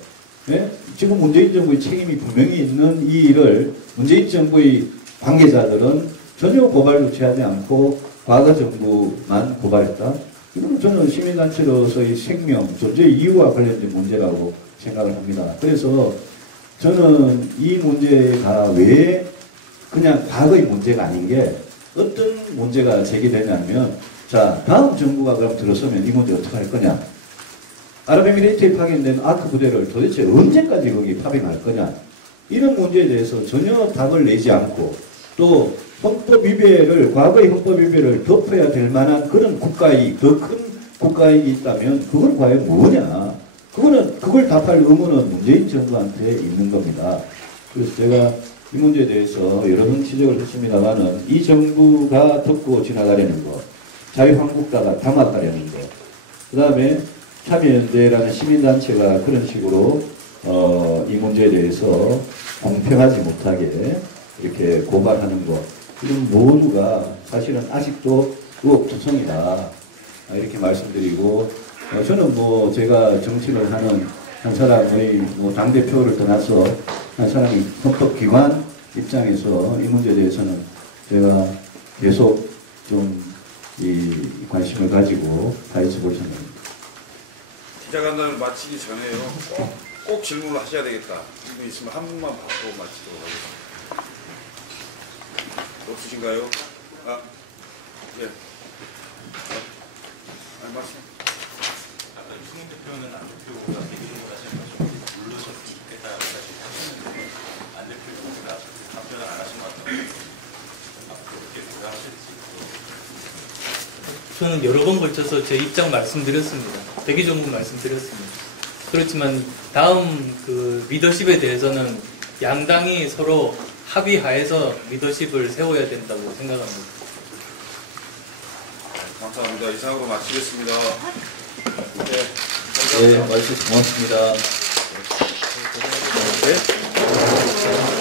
예? 지금 문재인 정부의 책임이 분명히 있는 이 일을 문재인 정부의 관계자들은 전혀 고발 조치하지 않고 과거 정부만 고발했다. 이건 저는 시민단체로서의 생명, 존재 이유와 관련된 문제라고 생각을 합니다. 그래서 저는 이 문제가 왜 그냥 과거의 문제가 아닌 게 어떤 문제가 제기되냐면 자 다음 정부가 그럼 들어서면 이 문제 어떻게 할 거냐. 아랍에미레이트에 파견된 아크 부대를 도대체 언제까지 거기 파병할 거냐. 이런 문제에 대해서 전혀 답을 내지 않고 또 헌법 위배를 과거의 헌법 위배를 덮어야 될 만한 그런 국가이익 더 큰 국가이익이 있다면 그건 과연 뭐냐. 그걸 답할 의무는 문재인 정부한테 있는 겁니다. 그래서 제가 이 문제에 대해서 여러 번 지적을 했습니다만은 이 정부가 덮고 지나가려는 것, 자유한국당가 담아가려는 것, 그 다음에 참여연대라는 시민단체가 그런 식으로 이 문제에 대해서 공평하지 못하게 이렇게 고발하는 것, 이런 모두가 사실은 아직도 의혹투성이다 이렇게 말씀드리고 저는 뭐 제가 정치를 하는 한 사람의 뭐 당대표를 떠나서 한 사람이 헌법기관 입장에서 이 문제에 대해서는 제가 계속 좀 이 관심을 가지고 파헤쳐 볼 생각입니다. 기자간담회 마치기 전에요. 꼭 질문을 하셔야 되겠다. 질문 있으면 한 분만 받고 마치도록 하겠습니다. 없으신가요? 예. 말씀. 아까 유승민 대표는 안 대표가 대기조보다 제가 물러서겠다고 사실 하셨는데 안 대표가 답변을 안 하신 것 같아요. 앞으로 어떻게 대답하실지. 저는 여러 번 걸쳐서 제 입장 말씀드렸습니다. 대기정부 말씀드렸습니다. 그렇지만 다음 그 리더십에 대해서는 양당이 서로 합의하에서 리더십을 세워야 된다고 생각합니다. 감사합니다. 이상으로 마치겠습니다. 네, 와주셔서 고맙습니다. 네.